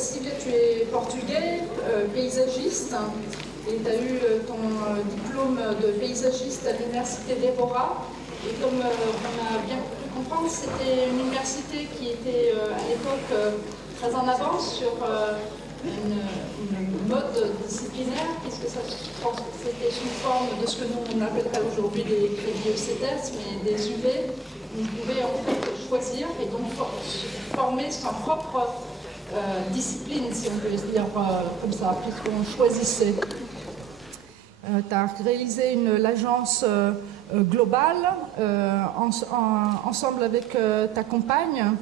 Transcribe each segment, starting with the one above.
préciser que tu es portugais, paysagiste, et tu as eu ton diplôme de paysagiste à l'université d'Evora. Et comme on a bien pu comprendre, c'était une université qui était à l'époque très en avance sur une mode disciplinaire, puisque ça, je pense que c'était sous forme de ce que nous on appellerait aujourd'hui des crédits ECTS, mais des UV. On pouvait en fait choisir et donc former son propre discipline, si on peut se dire comme ça, puisqu'on choisissait. Tu as réalisé l'agence globale ensemble avec ta compagne,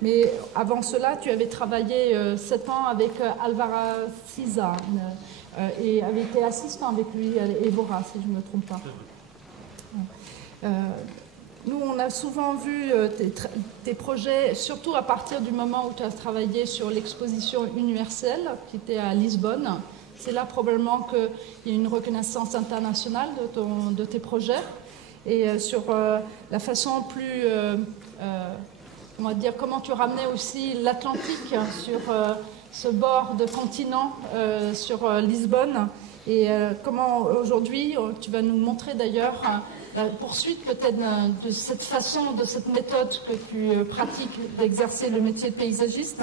mais avant cela, tu avais travaillé 7 ans avec Alvaro Siza et avais été assistant avec lui à Evora, si je ne me trompe pas. Nous, on a souvent vu tes projets, surtout à partir du moment où tu as travaillé sur l'exposition universelle, qui était à Lisbonne. C'est là probablement qu'il y a une reconnaissance internationale de tes projets. Et sur la façon plus, on va dire, comment tu ramenais aussi l'Atlantique sur ce bord de continent, sur Lisbonne. Et comment aujourd'hui, tu vas nous montrer d'ailleurs la poursuite peut-être de cette façon, de cette méthode que tu pratiques d'exercer le métier de paysagiste,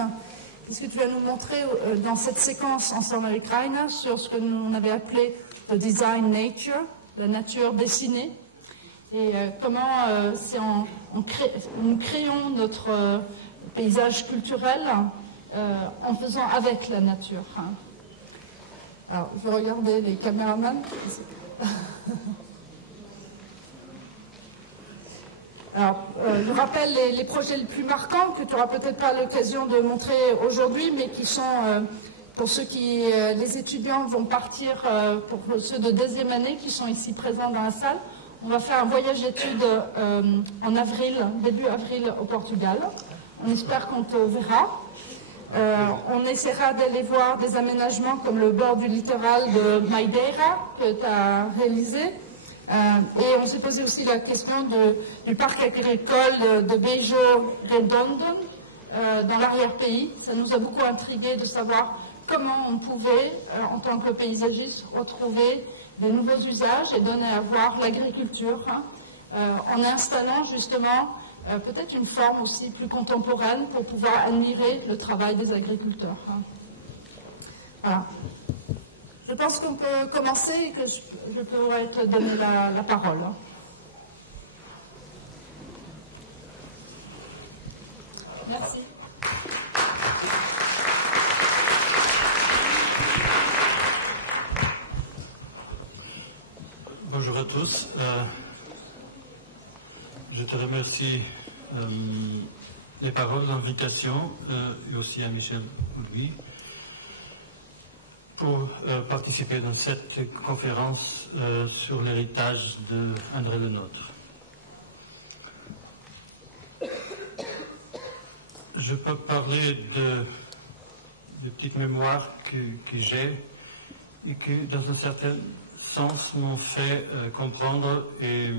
puisque tu vas nous montrer dans cette séquence ensemble avec Rainer sur ce que nous on avait appelé le design nature, la nature dessinée, et comment nous créons notre paysage culturel en faisant avec la nature. Alors, je vais regarder les caméramans. Alors, je rappelle les projets les plus marquants que tu n'auras peut-être pas l'occasion de montrer aujourd'hui, mais qui sont, pour ceux qui, les étudiants vont partir, pour ceux de 2e année qui sont ici présents dans la salle, on va faire un voyage d'études en avril, début avril au Portugal. On espère qu'on te verra. On essaiera d'aller voir des aménagements comme le bord du littoral de Madeira que tu as réalisé. Et on s'est posé aussi la question du parc agricole de Bejo Redondo dans l'arrière-pays. Ça nous a beaucoup intrigué de savoir comment on pouvait, en tant que paysagiste, retrouver de nouveaux usages et donner à voir l'agriculture en installant justement peut-être une forme aussi plus contemporaine pour pouvoir admirer le travail des agriculteurs. Voilà. Je pense qu'on peut commencer et que je pourrais te donner la parole. Merci. Bonjour à tous. Je te remercie les paroles d'invitation et aussi à Michel Boulby pour participer dans cette conférence sur l'héritage d'André Le Nôtre. Je peux parler de petites mémoires que j'ai et qui, dans un certain sens, m'ont fait comprendre et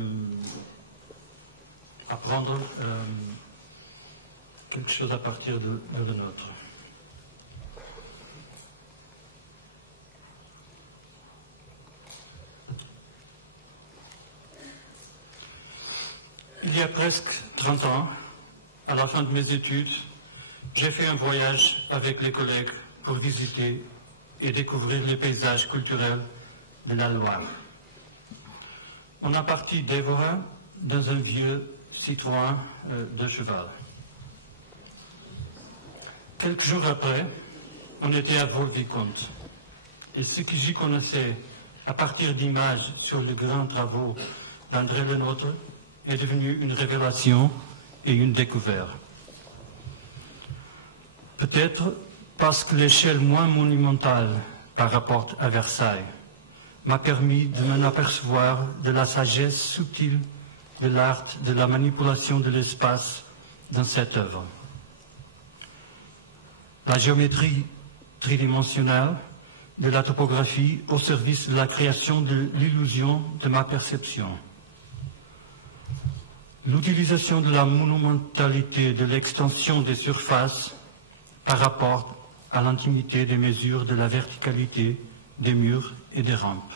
apprendre quelque chose à partir de Le Nôtre. Il y a presque 30 ans, à la fin de mes études, j'ai fait un voyage avec les collègues pour visiter et découvrir les paysages culturels de la Loire. On a parti d'Evora dans un vieux Citroën de cheval. Quelques jours après, on était à Vaux-le-Vicomte. Et ce que j'y connaissais à partir d'images sur les grands travaux d'André Le Nôtre est devenu une révélation et une découverte. Peut-être parce que l'échelle moins monumentale par rapport à Versailles m'a permis de m'en apercevoir de la sagesse subtile de l'art de la manipulation de l'espace dans cette œuvre. La géométrie tridimensionnelle de la topographie au service de la création de l'illusion de ma perception. L'utilisation de la monumentalité de l'extension des surfaces par rapport à l'intimité des mesures de la verticalité des murs et des rampes.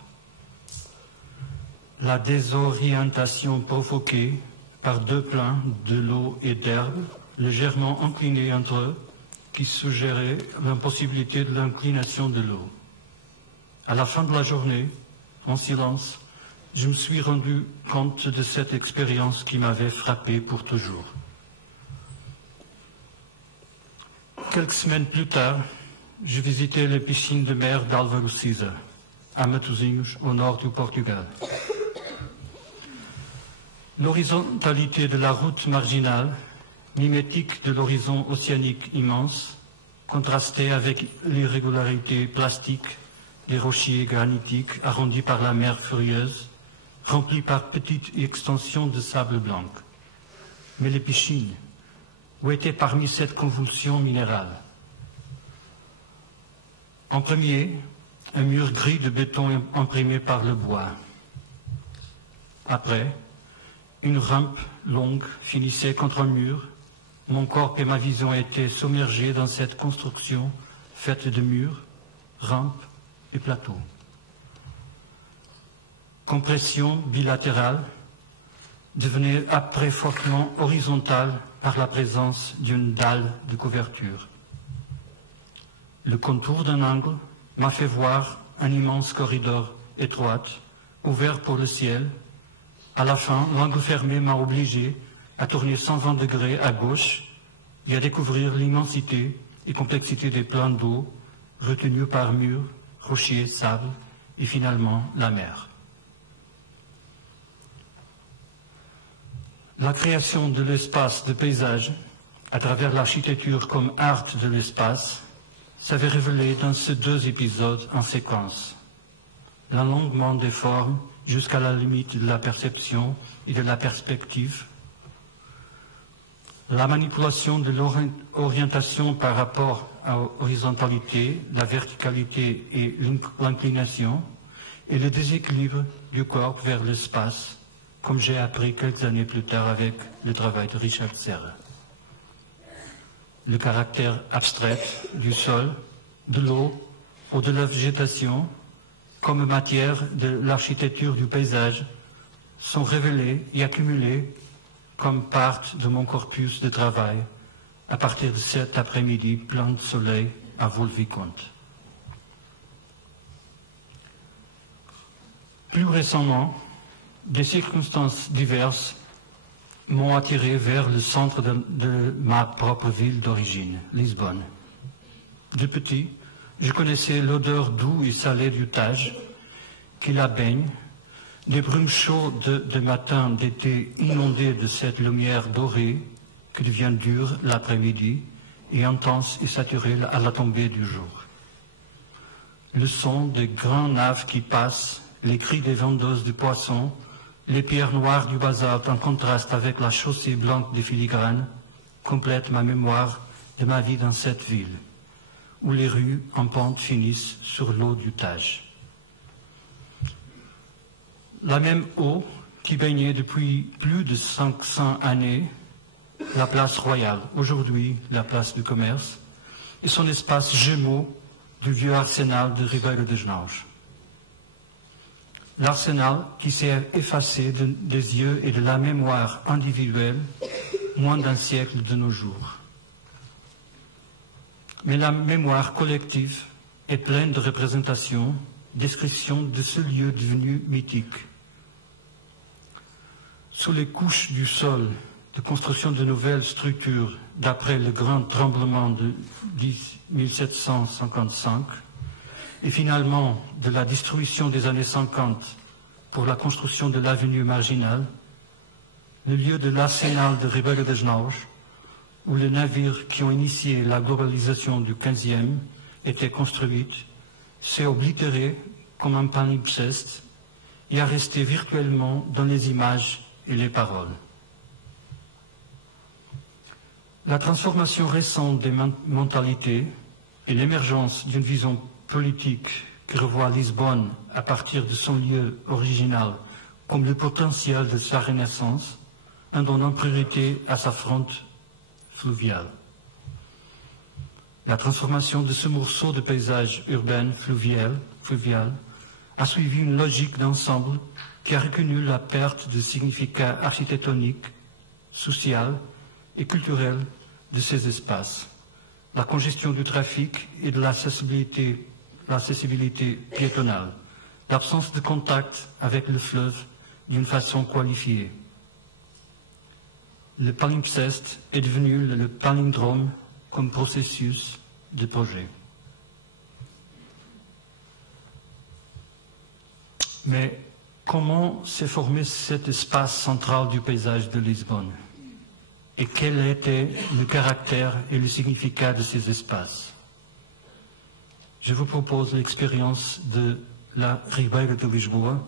La désorientation provoquée par deux plans de l'eau et d'herbe légèrement inclinés entre eux qui suggérait l'impossibilité de l'inclination de l'eau. À la fin de la journée, en silence, je me suis rendu compte de cette expérience qui m'avait frappé pour toujours. Quelques semaines plus tard, je visitais les piscines de mer d'Álvaro Siza, à Matosinhos, au nord du Portugal. L'horizontalité de la route marginale, mimétique de l'horizon océanique immense, contrastait avec l'irrégularité plastique des rochers granitiques arrondis par la mer furieuse, remplis par petites extensions de sable blanc. Mais les piscines, où étaient parmi cette convulsion minérale? En premier, un mur gris de béton imprimé par le bois. Après, une rampe longue finissait contre un mur. Mon corps et ma vision étaient submergés dans cette construction faite de murs, rampes et plateaux. Compression bilatérale devenait après fortement horizontale par la présence d'une dalle de couverture. Le contour d'un angle m'a fait voir un immense corridor étroit, ouvert pour le ciel. À la fin, l'angle fermé m'a obligé à tourner 120 degrés à gauche et à découvrir l'immensité et complexité des plans d'eau retenus par murs, rochers, sable et finalement la mer. La création de l'espace de paysage à travers l'architecture comme art de l'espace s'avait révélé dans ces deux épisodes en séquence. L'allongement des formes jusqu'à la limite de la perception et de la perspective, la manipulation de l'orientation par rapport à l'horizontalité, la verticalité et l'inclination, et le déséquilibre du corps vers l'espace, comme j'ai appris quelques années plus tard avec le travail de Richard Serre. Le caractère abstrait du sol, de l'eau ou de la végétation, comme matière de l'architecture du paysage, sont révélés et accumulés comme part de mon corpus de travail à partir de cet après-midi plein de soleil à Wolvicomte. Plus récemment, des circonstances diverses m'ont attiré vers le centre de ma propre ville d'origine, Lisbonne. De petit, je connaissais l'odeur doux et salée du Tage, qui la baigne, des brumes chaudes de matin d'été inondées de cette lumière dorée qui devient dure l'après-midi et intense et saturée à la tombée du jour. Le son des grands naves qui passent, les cris des vendeuses de poissons, les pierres noires du basalte en contraste avec la chaussée blanche des filigranes complètent ma mémoire de ma vie dans cette ville, où les rues en pente finissent sur l'eau du Tage. La même eau qui baignait depuis plus de 500 années la place Royale, aujourd'hui la place du Commerce, et son espace jumeau du vieux arsenal de Ribeiro das Naus. L'arsenal qui s'est effacé des yeux et de la mémoire individuelle moins d'un siècle de nos jours. Mais la mémoire collective est pleine de représentations, descriptions de ce lieu devenu mythique. Sous les couches du sol de construction de nouvelles structures d'après le grand tremblement de 1755 et finalement de la destruction des années 50 pour la construction de l'avenue marginale, le lieu de l'arsenal de Ribeiro das Naus, où les navires qui ont initié la globalisation du XVe étaient construits, s'est oblitéré comme un palimpseste et a resté virtuellement dans les images et les paroles. La transformation récente des mentalités et l'émergence d'une vision politique qui revoit Lisbonne à partir de son lieu original comme le potentiel de sa renaissance, en donnant priorité à sa fronte fluviale. La transformation de ce morceau de paysage urbain fluvial a suivi une logique d'ensemble qui a reconnu la perte de significat architectonique, social et culturel de ces espaces, la congestion du trafic et de l'accessibilité piétonale, l'absence de contact avec le fleuve d'une façon qualifiée. Le palimpseste est devenu le palindrome comme processus de projet. Mais comment s'est formé cet espace central du paysage de Lisbonne? Et quel était le caractère et le significat de ces espaces? Je vous propose l'expérience de la Ribeira de Lisboa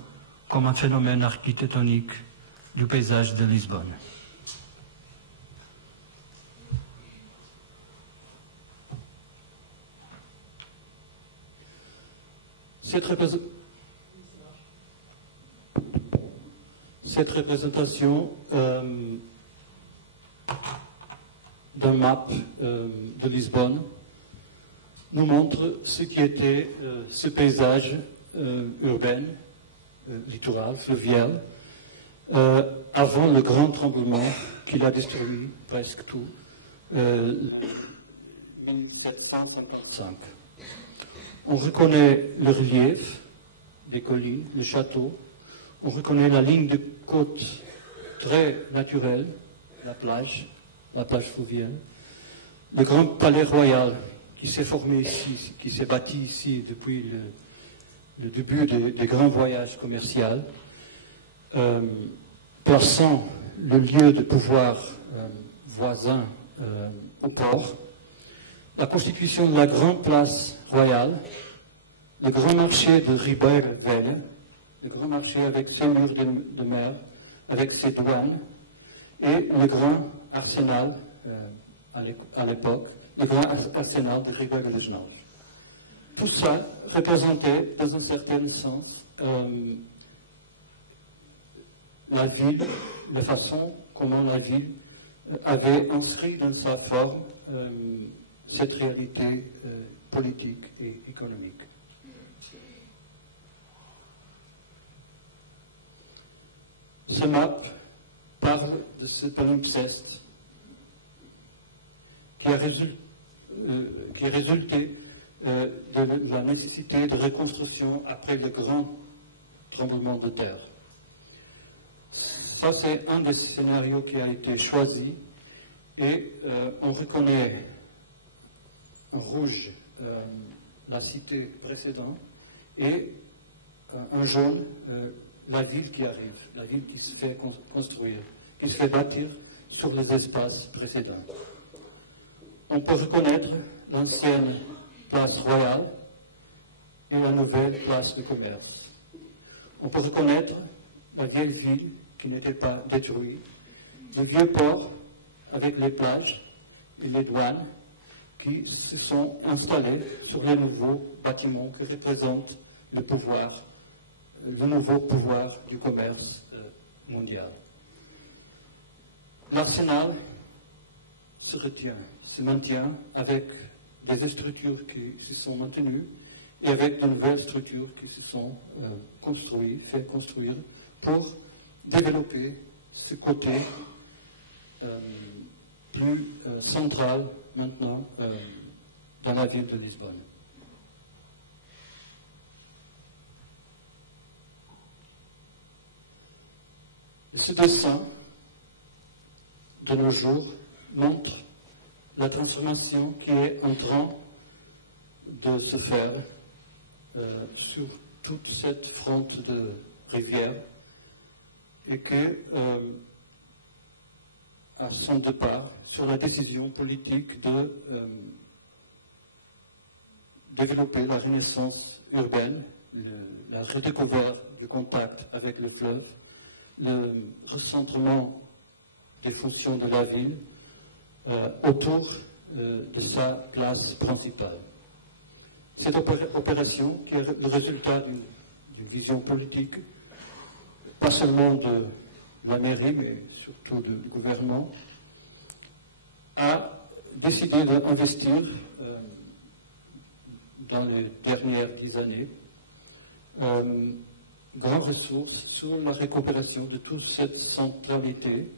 comme un phénomène architectonique du paysage de Lisbonne. Cette représentation d'un map de Lisbonne nous montre ce qui était ce paysage urbain, littoral, fluvial, avant le grand tremblement qui l'a détruit presque tout, 1755. On reconnaît le relief des collines, le château, on reconnaît la ligne de côte très naturelle, la plage fluviale, le grand palais royal qui s'est formé ici, qui s'est bâti ici depuis le début des grands voyages commerciaux, plaçant le lieu de pouvoir voisin au port, la constitution de la grande place royale, le grand marché de Ribeira Velha, le grand marché avec ses murs de mer, avec ses douanes, et le grand arsenal, à l'époque, le grand arsenal de Ribeira dos Naus. Tout ça représentait, dans un certain sens, la ville, la façon comment la ville avait inscrit dans sa forme cette réalité politique et économique. Ce map parle de ce palimpseste qui a résulté de la nécessité de reconstruction après le grand tremblement de terre. Ça, c'est un des scénarios qui a été choisi et on reconnaît en rouge la cité précédente et en jaune la ville qui arrive, la ville qui se fait construire, qui se fait bâtir sur les espaces précédents. On peut reconnaître l'ancienne place royale et la nouvelle place de commerce. On peut reconnaître la vieille ville qui n'était pas détruite, le vieux port avec les plages et les douanes qui se sont installés sur les nouveaux bâtiments qui représentent le pouvoir, le nouveau pouvoir du commerce mondial. L'arsenal se maintient avec des structures qui se sont maintenues et avec de nouvelles structures qui se sont faites construire pour développer ce côté plus central maintenant dans la ville de Lisbonne. Ce dessin, de nos jours, montre la transformation qui est en train de se faire sur toute cette fronte de rivière et que, à son départ, sur la décision politique de développer la renaissance urbaine, la redécouverte du contact avec le fleuve, le recentrement des fonctions de la ville autour de sa place principale. Cette opération, qui est le résultat d'une vision politique, pas seulement de la mairie, mais surtout du gouvernement, a décidé d'investir dans les dernières 10 années, grandes ressources sur la récupération de toute cette centralité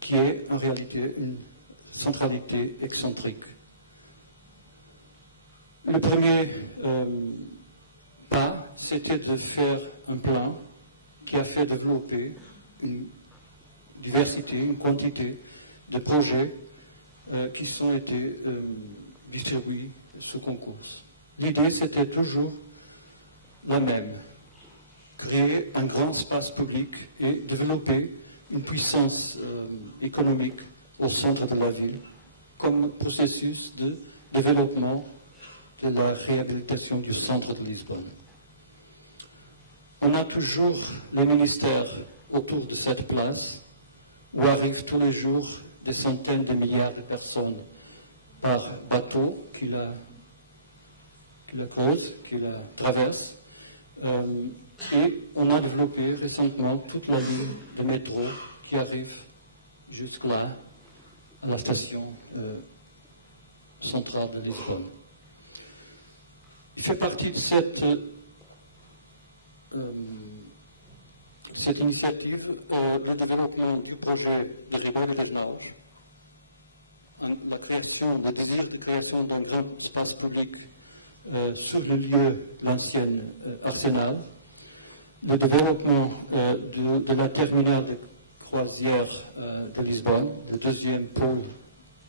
qui est en réalité une centralité excentrique. Le premier pas, c'était de faire un plan qui a fait développer une diversité, une quantité de projets qui sont été distribués sous concours. L'idée, c'était toujours la même, créer un grand espace public et développer une puissance économique au centre de la ville comme processus de développement de la réhabilitation du centre de Lisbonne. On a toujours le ministère autour de cette place où arrivent tous les jours des centaines de milliards de personnes par bateau qui la creuse, qui la traverse. Et on a développé récemment toute la ligne de métro qui arrive jusque-là, à la station centrale de Lisbonne. Il fait partie de cette initiative le développement du projet de Ribeira das Naus, la création, le désir de création d'un grand espace public sur le lieu de l'ancien arsenal, le développement de la terminale de croisière de Lisbonne, le deuxième pôle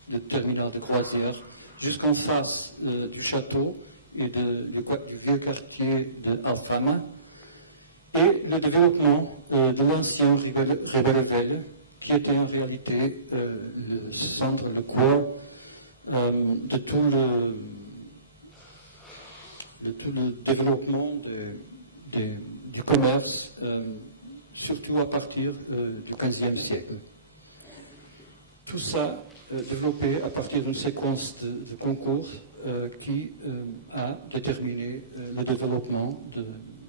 de terminal de croisière, jusqu'en face du château et du vieux quartier de Alfama, et le développement de l'ancien Ribeira Velha, qui était en réalité le centre, le corps de tout le développement du commerce, surtout à partir du XVe siècle. Tout ça développé à partir d'une séquence de concours qui a déterminé le développement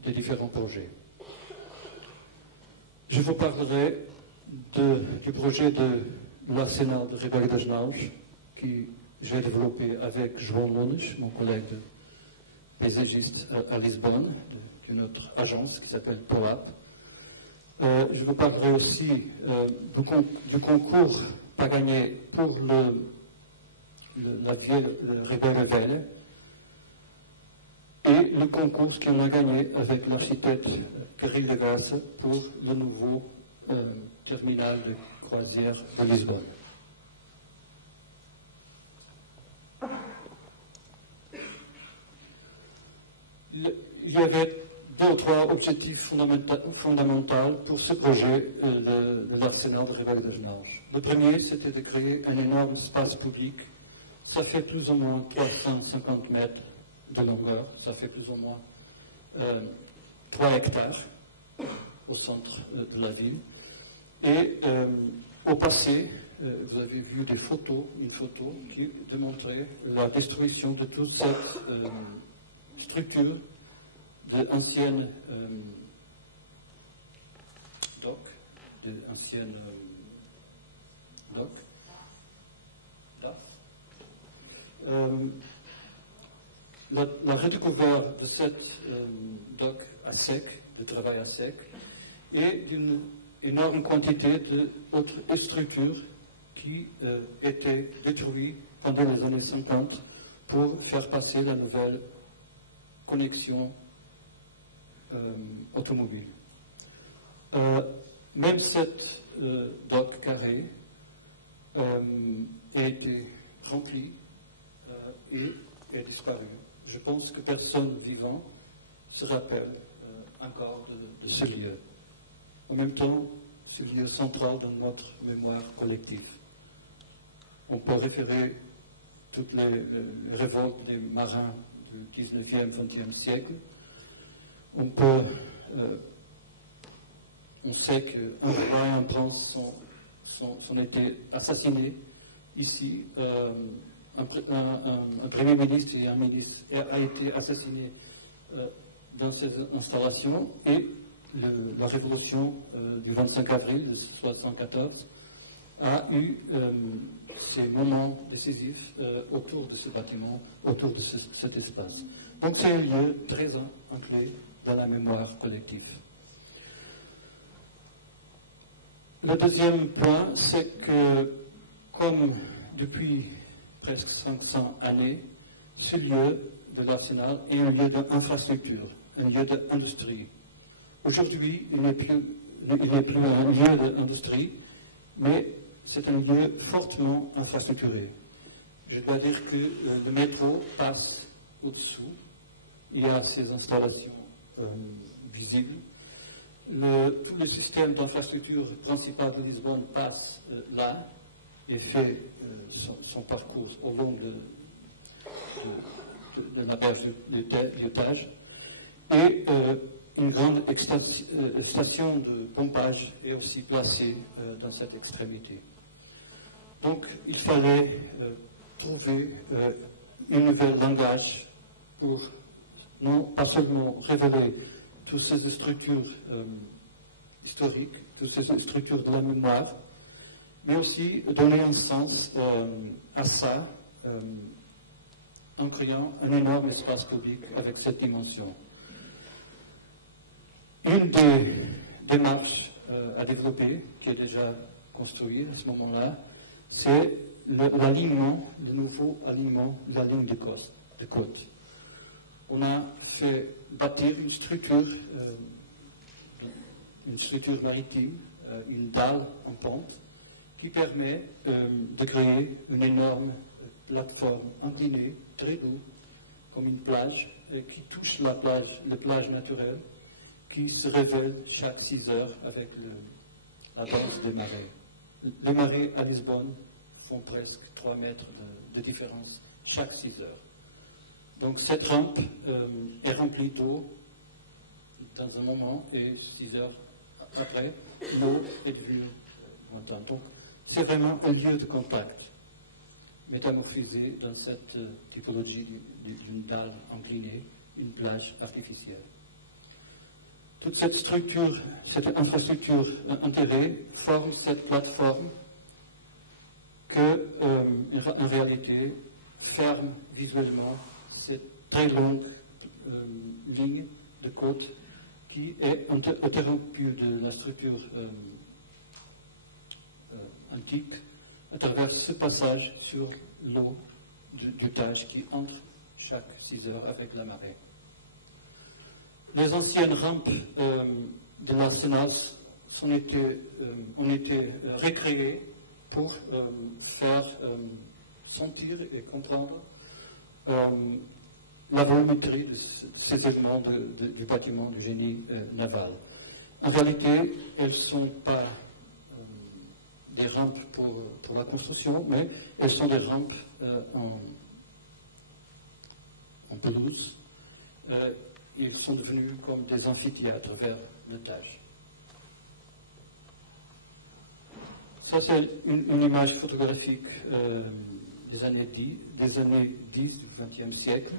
des différents projets. Je vous parlerai du projet de l'arsenal de Ribeira das Naus, que j'ai développé avec João Nunes, mon collègue paysagiste à Lisbonne, d'une autre agence qui s'appelle POAP. Je vous parlerai aussi du concours pas gagné pour la vieille Ribeira Velha et le concours qu'on a gagné avec l'architecte Carrilho de Graça pour le nouveau terminal de croisière de Lisbonne. Il y avait 2 ou 3 objectifs fondamentaux pour ce projet de l'arsenal de Ribeira das Naus. Le premier, c'était de créer un énorme espace public. Ça fait plus ou moins 350 mètres de longueur, ça fait plus ou moins 3 hectares au centre de la ville. Et au passé, vous avez vu une photo qui démontrait la destruction de toute cette structure d'anciennes la redécouverte de cette dock à sec, de travail à sec, et d'une énorme quantité d'autres structures qui étaient détruites pendant les années 50 pour faire passer la nouvelle connexion automobile. Même cette dock carrée a été remplie et est disparue. Je pense que personne vivant se rappelle encore de ce lieu. En même temps, c'est le lieu central dans notre mémoire collective. On peut référer toutes les révoltes des marins du 19e, 20e siècle. On sait qu'un roi et un prince sont été assassinés ici. Un premier ministre et un ministre a été assassiné dans ces installations, et la révolution du 25 avril de 1974 a eu ces moments décisifs autour de ce bâtiment, autour de cet espace. Donc c'est un lieu très ancré dans la mémoire collective. Le deuxième point, c'est que, comme depuis presque 500 années, ce lieu de l'Arsenal est un lieu d'infrastructure, un lieu d'industrie. Aujourd'hui, il n'est plus un lieu d'industrie, mais c'est un lieu fortement infrastructuré. Je dois dire que le métro passe au-dessous. Il y a ces installations visibles. Tout le système d'infrastructure principal de Lisbonne passe là et fait son parcours au long de la berge du Tage. Et une grande station de pompage est aussi placée dans cette extrémité. Donc, il fallait trouver un nouvel langage pour non pas seulement révéler toutes ces structures historiques, toutes ces structures de la mémoire, mais aussi donner un sens à ça en créant un énorme espace public avec cette dimension. Une des démarches à développer, qui est déjà construite à ce moment-là, c'est l'alignement, le nouveau alignement de la ligne de côte. On a fait bâtir une structure maritime, une dalle en pente, qui permet de créer une énorme plateforme inclinée, très douce, comme une plage, qui touche la plage naturelle, qui se révèle chaque 6 heures avec la danse des marées. Les marées à Lisbonne font presque 3 mètres de différence chaque 6 heures. Donc cette rampe est remplie d'eau dans un moment et 6 heures après, l'eau est devenue lointaine. Donc c'est vraiment un lieu de contact métamorphosé dans cette typologie d'une dalle inclinée, une plage artificielle. Toute cette structure, cette infrastructure intégrée forme cette plateforme que, en réalité, ferme visuellement cette très longue ligne de côte qui est interrompue de la structure antique à travers ce passage sur l'eau du Tage qui entre chaque 6 heures avec la marée. Les anciennes rampes de l'Arsenal ont été recréées pour faire sentir et comprendre la volumétrie de ces éléments du bâtiment du génie naval. En réalité, elles ne sont pas des rampes pour la construction, mais elles sont des rampes en pelouse. Ils sont devenus comme des amphithéâtres vers le Tage. Ça, c'est une image photographique des années 10 du XXe siècle,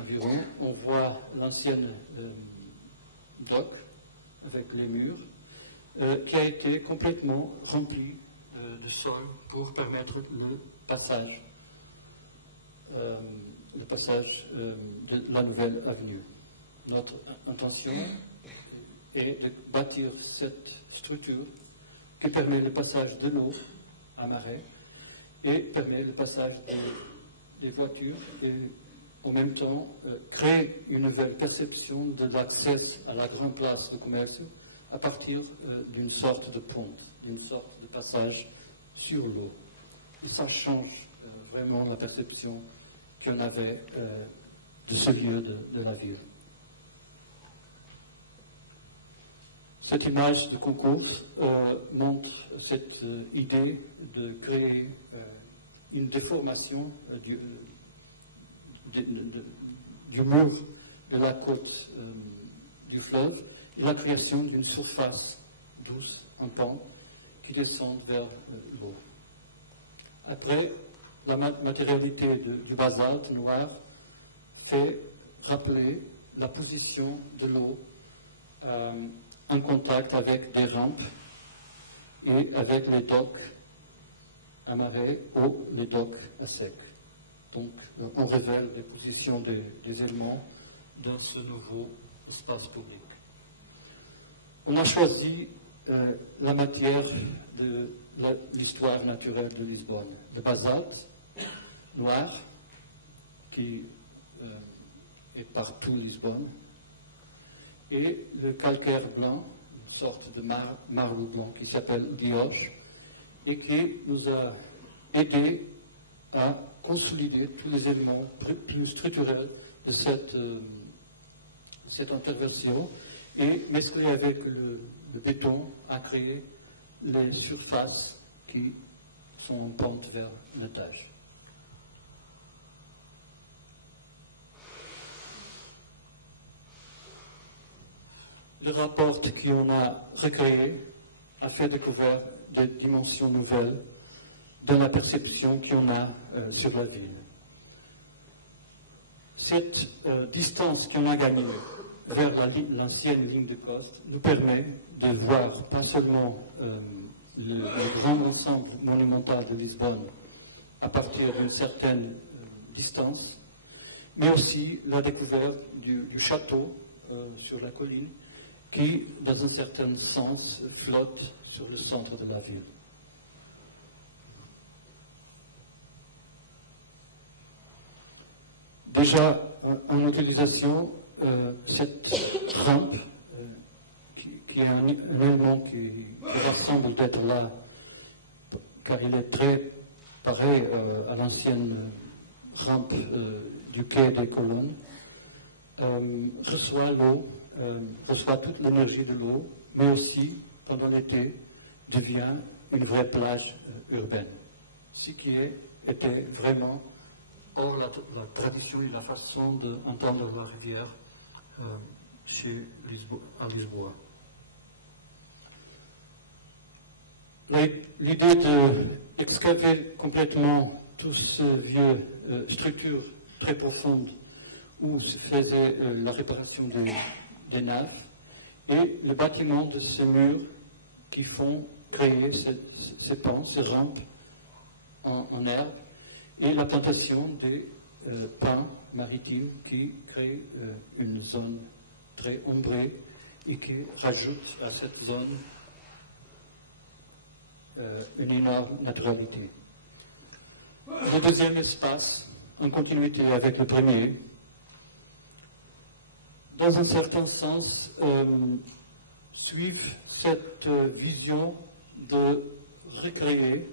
environ. On voit l'ancienne dock avec les murs, qui a été complètement remplie de sol pour permettre le passage de la nouvelle avenue. Notre intention est de bâtir cette structure qui permet le passage de l'eau à marée et permet le passage des voitures et en même temps créer une nouvelle perception de l'accès à la grande place de commerce à partir d'une sorte de pont, d'une sorte de passage sur l'eau. Et ça change vraiment la perception qu'on avait de ce lieu de la ville. Cette image de concours montre cette idée de créer une déformation du mur de la côte du fleuve et la création d'une surface douce, en pente, qui descend vers l'eau. Après, la matérialité du basalte noir fait rappeler la position de l'eau en contact avec des rampes et avec les docks à marée, eau, les docks à sec. Donc, on révèle les positions des éléments dans ce nouveau espace public. On a choisi la matière de l'histoire naturelle de Lisbonne. Le basalte noir, qui est partout Lisbonne, et le calcaire blanc, une sorte de marbre blanc qui s'appelle Dioche, et qui nous a aidé à consolider tous les éléments plus structurels de cette intervention et mescler avec le béton à créer les surfaces qui sont en pente vers l'étage. Le rapport qu'on a recréé a fait découvrir des dimensions nouvelles de la perception qu'on a sur la ville. Cette distance qu'on a gagnée vers l'ancienne ligne de coste nous permet de voir pas seulement le grand ensemble monumental de Lisbonne à partir d'une certaine distance, mais aussi la découverte du château sur la colline qui, dans un certain sens, flotte sur le centre de la ville. Déjà en utilisation, cette rampe, qui est un élément qui ressemble d'être là, car il est très pareil à l'ancienne rampe du quai des Colonnes, reçoit l'eau, reçoit toute l'énergie de l'eau, mais aussi, pendant l'été, devient une vraie plage urbaine. Ce qui était vraiment hors la tradition et la façon d'entendre la rivière à Lisboa. L'idée d'excaver complètement toutes ces vieilles structures très profondes où se faisait la réparation des naves et le bâtiment de ces murs qui font créer ces pans, ces rampes en herbe et la plantation des pins maritimes qui créent une zone très ombrée et qui rajoute à cette zone une énorme naturalité. Le deuxième espace, en continuité avec le premier, dans un certain sens, suivent cette vision de recréer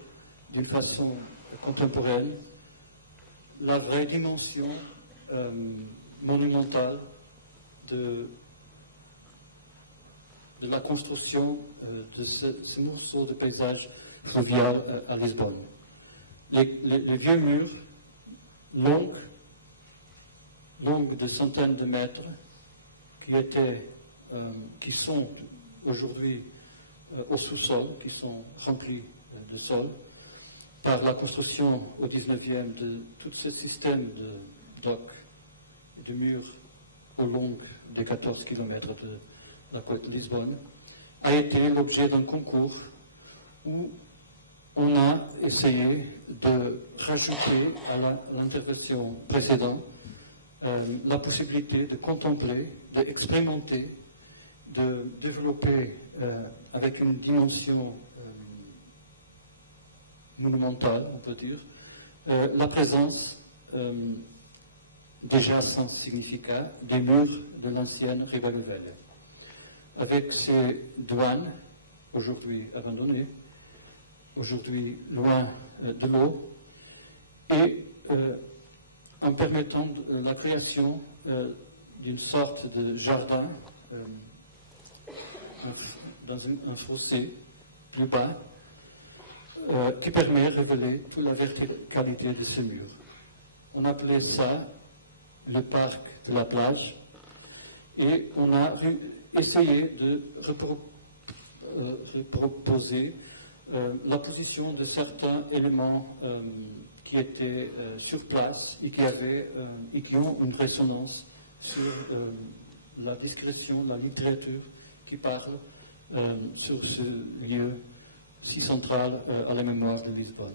d'une façon contemporaine la vraie dimension monumentale de la construction de ce morceau de paysage fluvial à Lisbonne. Les vieux murs, longues de centaines de mètres, qui sont aujourd'hui au sous-sol, qui sont remplis de sol, par la construction au XIXe de tout ce système de docks et de murs au long des 14 km de la côte de Lisbonne, a été l'objet d'un concours où on a essayé de rajouter à l'intervention précédente la possibilité de contempler, d'expérimenter, de développer avec une dimension monumentale, on peut dire, la présence déjà sans significat des murs de l'ancienne Ribadavia, avec ces douanes aujourd'hui abandonnées, aujourd'hui loin de l'eau, et en permettant la création d'une sorte de jardin dans un fossé plus bas qui permet de révéler toute la verticalité de ces murs. On appelait ça le parc de la plage et on a essayé de proposer la position de certains éléments qui étaient sur place et qui ont une résonance sur la discrétion, la littérature qui parle sur ce lieu si central à la mémoire de Lisbonne.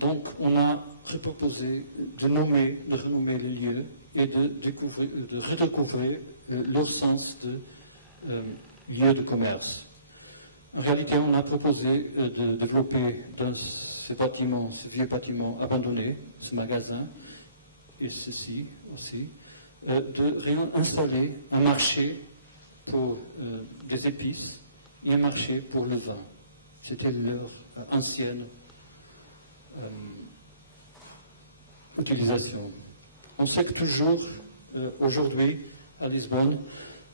Donc, on a proposé de renommer le lieu et de redécouvrir leur sens de lieu de commerce. En réalité, on a proposé de développer dans ce vieux bâtiment abandonné, ce magasin, et ceci aussi, de réinstaller un marché pour des épices et un marché pour le vin. C'était leur ancienne utilisation. On sait que toujours, aujourd'hui, à Lisbonne,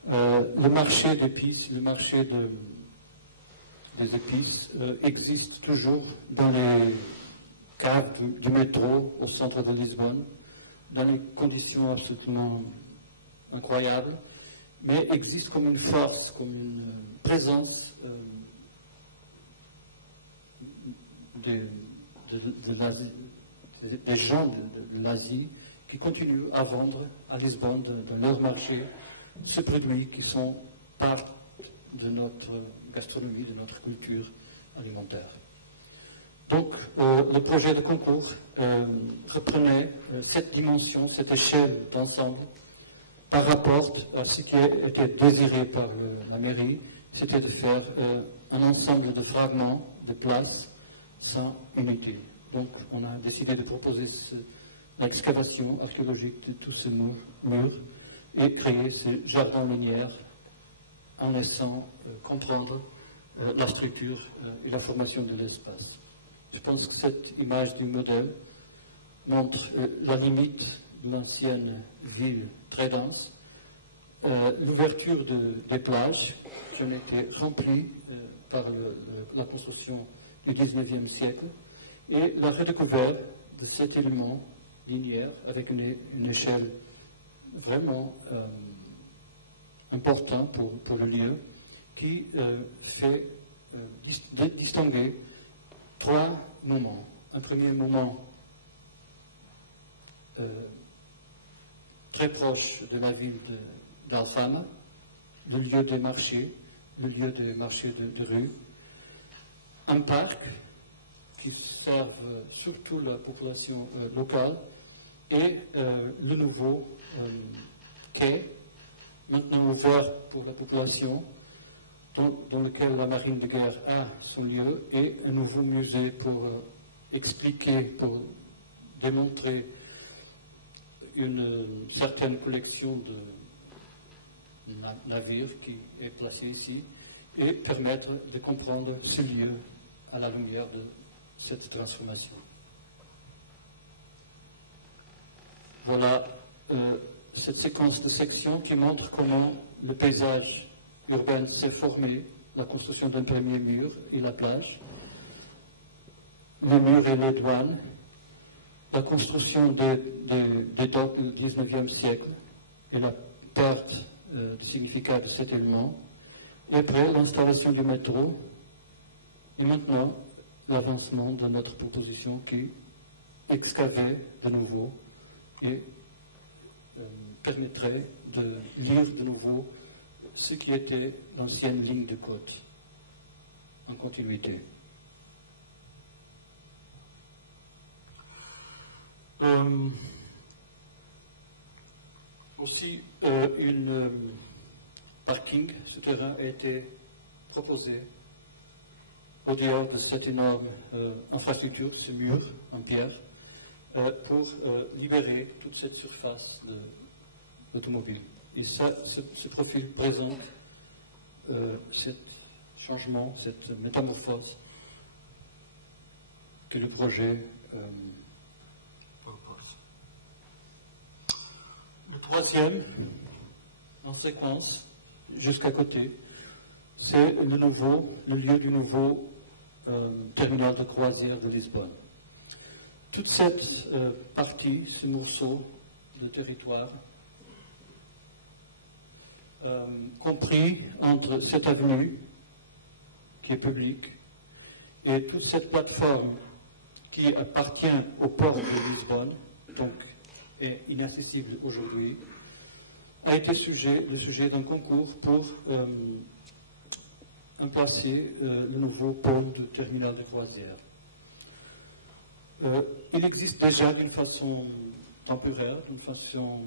le marché d'épices, le marché des épices existe toujours dans les caves du métro au centre de Lisbonne, dans des conditions absolument incroyables, mais existe comme une force, comme une présence des gens de l'Asie qui continuent à vendre à Lisbonne, dans leur marché, ces produits qui sont part de notre gastronomie, de notre culture alimentaire. Donc, le projet de concours reprenait cette dimension, cette échelle d'ensemble par rapport à ce qui était désiré par la mairie, c'était de faire un ensemble de fragments, de places, sans unité. Donc, on a décidé de proposer l'excavation archéologique de tous ces murs et créer ces jardins linéaires en laissant comprendre la structure et la formation de l'espace. Je pense que cette image du modèle montre la limite de l'ancienne ville très dense, l'ouverture des plages, qui ont été remplies par la construction du XIXe siècle, et la redécouverte de cet élément linéaire avec une échelle vraiment importante pour le lieu, qui fait distinguer trois moments. Un premier moment très proche de la ville d'Alfama, le lieu des marchés, le lieu des marchés de rue, un parc qui serve surtout la population locale et le nouveau quai, maintenant ouvert pour la population, dans lequel la marine de guerre a son lieu, et un nouveau musée pour expliquer, pour démontrer une certaine collection de navires qui est placée ici, et permettre de comprendre ce lieu à la lumière de cette transformation. Voilà cette séquence de sections qui montre comment le paysage urbain s'est formé, la construction d'un premier mur et la plage, le mur et les douanes, la construction des docks du XIXe siècle et la perte du significat de cet élément, et après l'installation du métro, et maintenant l'avancement de notre proposition qui excavait de nouveau et permettrait de lire de nouveau ce qui était l'ancienne ligne de côte en continuité. Aussi, une parking souterrain a été proposé au dehors de cette énorme infrastructure, ce mur en pierre, pour libérer toute cette surface d'automobile. Et ça, ce profil présente ce changement, cette métamorphose que le projet propose. Le troisième, en séquence, jusqu'à côté, c'est le lieu du nouveau terminal de croisière de Lisbonne. Toute cette partie, ce morceau de territoire, compris entre cette avenue qui est publique et toute cette plateforme qui appartient au port de Lisbonne, donc est inaccessible aujourd'hui, a été le sujet d'un concours pour emplacer le nouveau pôle de terminal de croisière. Il existe déjà d'une façon temporaire, d'une façon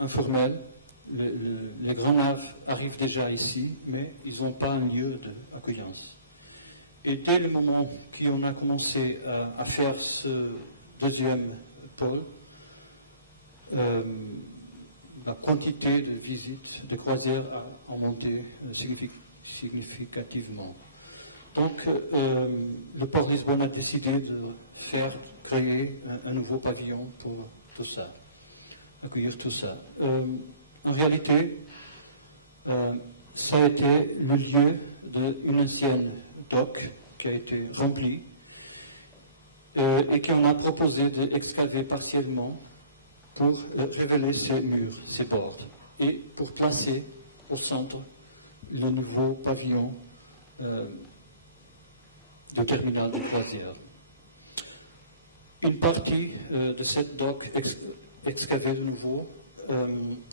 informelle. Les grands naves arrivent déjà ici, mais ils n'ont pas un lieu d'accueillance. Et dès le moment qu'on a commencé à faire ce deuxième pôle, la quantité de visites, de croisières a augmenté significativement. Donc, le port Lisbonne a décidé de créer un nouveau pavillon pour tout ça, accueillir tout ça. En réalité, ça a été le lieu d'une ancienne dock qui a été remplie et qu'on a proposé d'excaver partiellement pour révéler ses murs, ses bords, et pour placer au centre le nouveau pavillon de terminal de croisière. Une partie de cette dock excavée de nouveau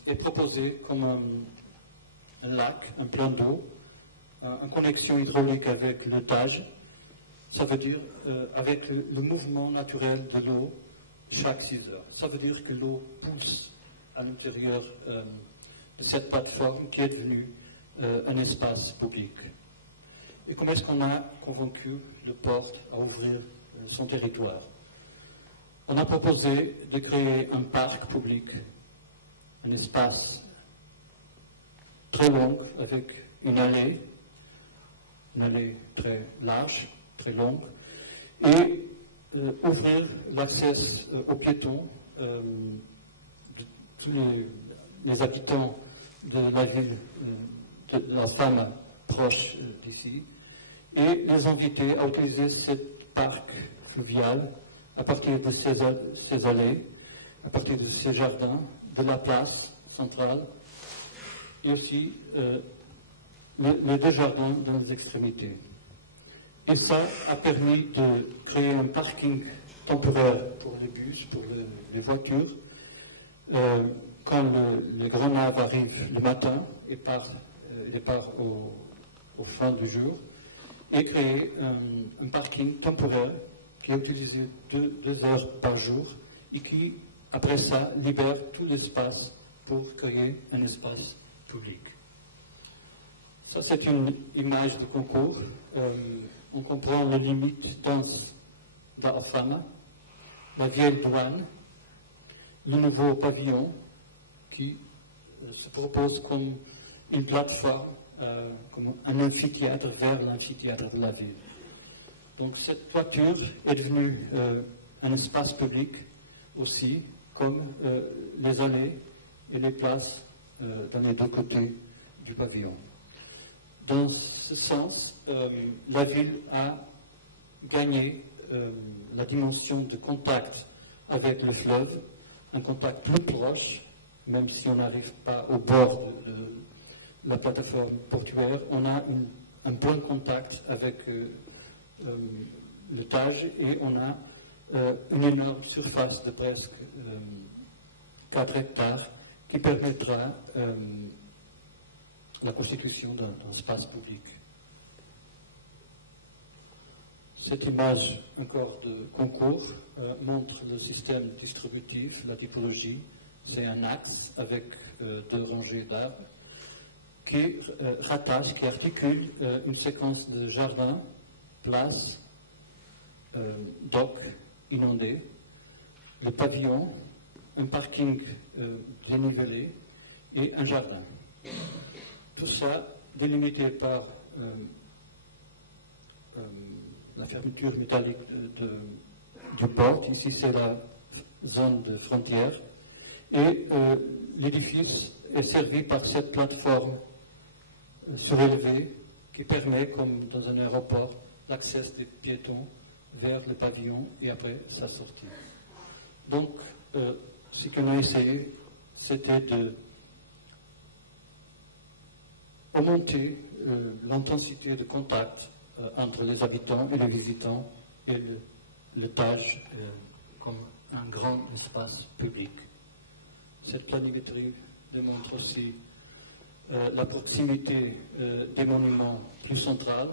est proposée comme un lac, un plan d'eau, en connexion hydraulique avec le Tage. Ça veut dire avec le mouvement naturel de l'eau chaque 6 heures. Ça veut dire que l'eau pousse à l'intérieur de cette plateforme qui est devenue un espace public. Et comment est-ce qu'on a convaincu le port à ouvrir son territoire? On a proposé de créer un parc public, un espace très long avec une allée très large, très longue, et ouvrir l'accès aux piétons, tous les habitants de la ville, de la femme proche d'ici, et les inviter à utiliser ce parc fluvial à partir de ces allées, à partir de ces jardins, de la place centrale, et aussi les 2 jardins dans les extrémités. Et ça a permis de créer un parking temporaire pour les bus, pour les voitures, quand les grands naves arrivent le matin et partent au fin du jour, et créer un parking temporaire qui est utilisé 2 heures par jour et qui, après ça, libère tout l'espace pour créer un espace public. Ça, c'est une image de concours. On comprend les limites denses d'Alfama, la vieille douane, le nouveau pavillon qui se propose comme une plateforme, comme un amphithéâtre vers l'amphithéâtre de la ville. Donc cette toiture est devenue un espace public aussi, comme les allées et les places dans les 2 côtés du pavillon. Dans ce sens, la ville a gagné la dimension de contact avec le fleuve, un contact plus proche, même si on n'arrive pas au bord de la plateforme portuaire, on a un point de contact avec le Tage et on a une énorme surface de presque 4 hectares qui permettra la constitution d'un espace public. Cette image, encore de concours, montre le système distributif, la typologie. C'est un axe avec 2 rangées d'arbres qui rattache, qui articule une séquence de jardins, places, docks inondés, le pavillon, un parking dénivelé et un jardin. Tout ça délimité par la fermeture métallique du port. Ici, c'est la zone de frontière. Et l'édifice est servi par cette plateforme surélevée qui permet, comme dans un aéroport, l'accès des piétons vers le pavillon et après sa sortie. Donc, ce qu'on a essayé, c'était d'augmenter l'intensité de contact entre les habitants et les visitants et le Tage comme un grand espace public. Cette planimétrie démontre aussi la proximité des monuments plus centrales.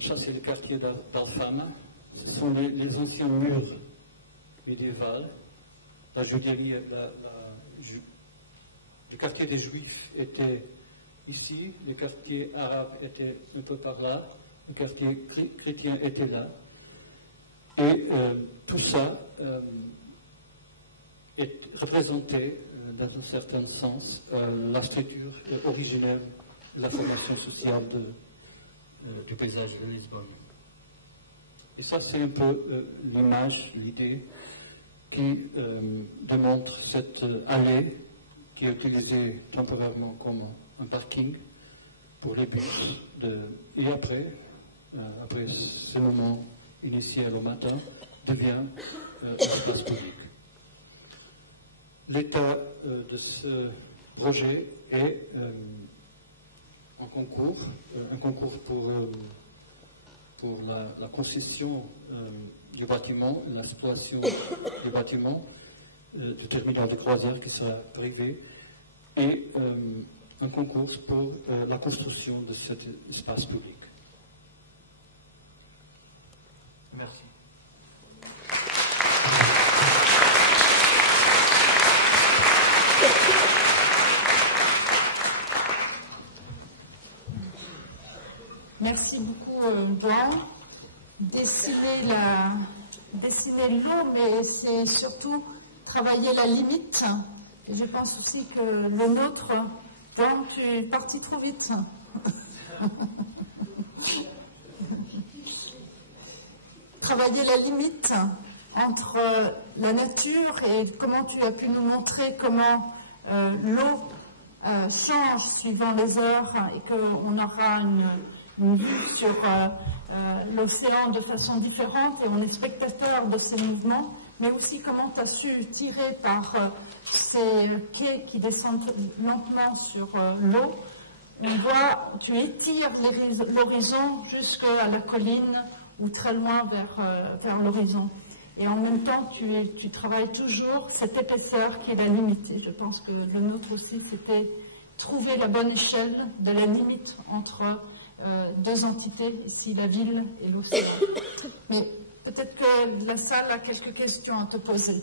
Ça, c'est le quartier d'Alfama, Ce sont les anciens murs médiévaux. La Judérie, le quartier des Juifs était ici, le quartier arabe était un peu par là, le quartier chrétien était là. Et tout ça représentait, dans un certain sens, la structure originelle de la formation sociale du paysage de Lisbonne. Et ça, c'est un peu l'image, l'idée qui démontre cette allée qui est utilisée temporairement comme un parking pour les bus. Et après ce moment initial au matin, devient un espace public. L'état de ce projet est un concours pour la concession du bâtiment, l'exploitation du bâtiment, du terminal de croisière qui sera privé, et un concours pour la construction de cet espace public. Merci. Merci beaucoup, Douan. Dessiner l'eau, mais c'est surtout travailler la limite. Et je pense aussi que le nôtre, Douan, tu es parti trop vite. Travailler la limite entre la nature et comment tu as pu nous montrer comment l'eau change suivant les heures et qu'on aura une vue sur l'océan de façon différente et on est spectateur de ces mouvements, mais aussi comment tu as su tirer par ces quais qui descendent lentement sur l'eau. On voit, tu étires l'horizon jusqu'à la colline ou très loin vers l'horizon. Et en même temps, tu travailles toujours cette épaisseur qui est la limite. Et je pense que le nôtre aussi, c'était trouver la bonne échelle de la limite entre deux entités, ici la ville et l'océan. Mais peut-être que la salle a quelques questions à te poser.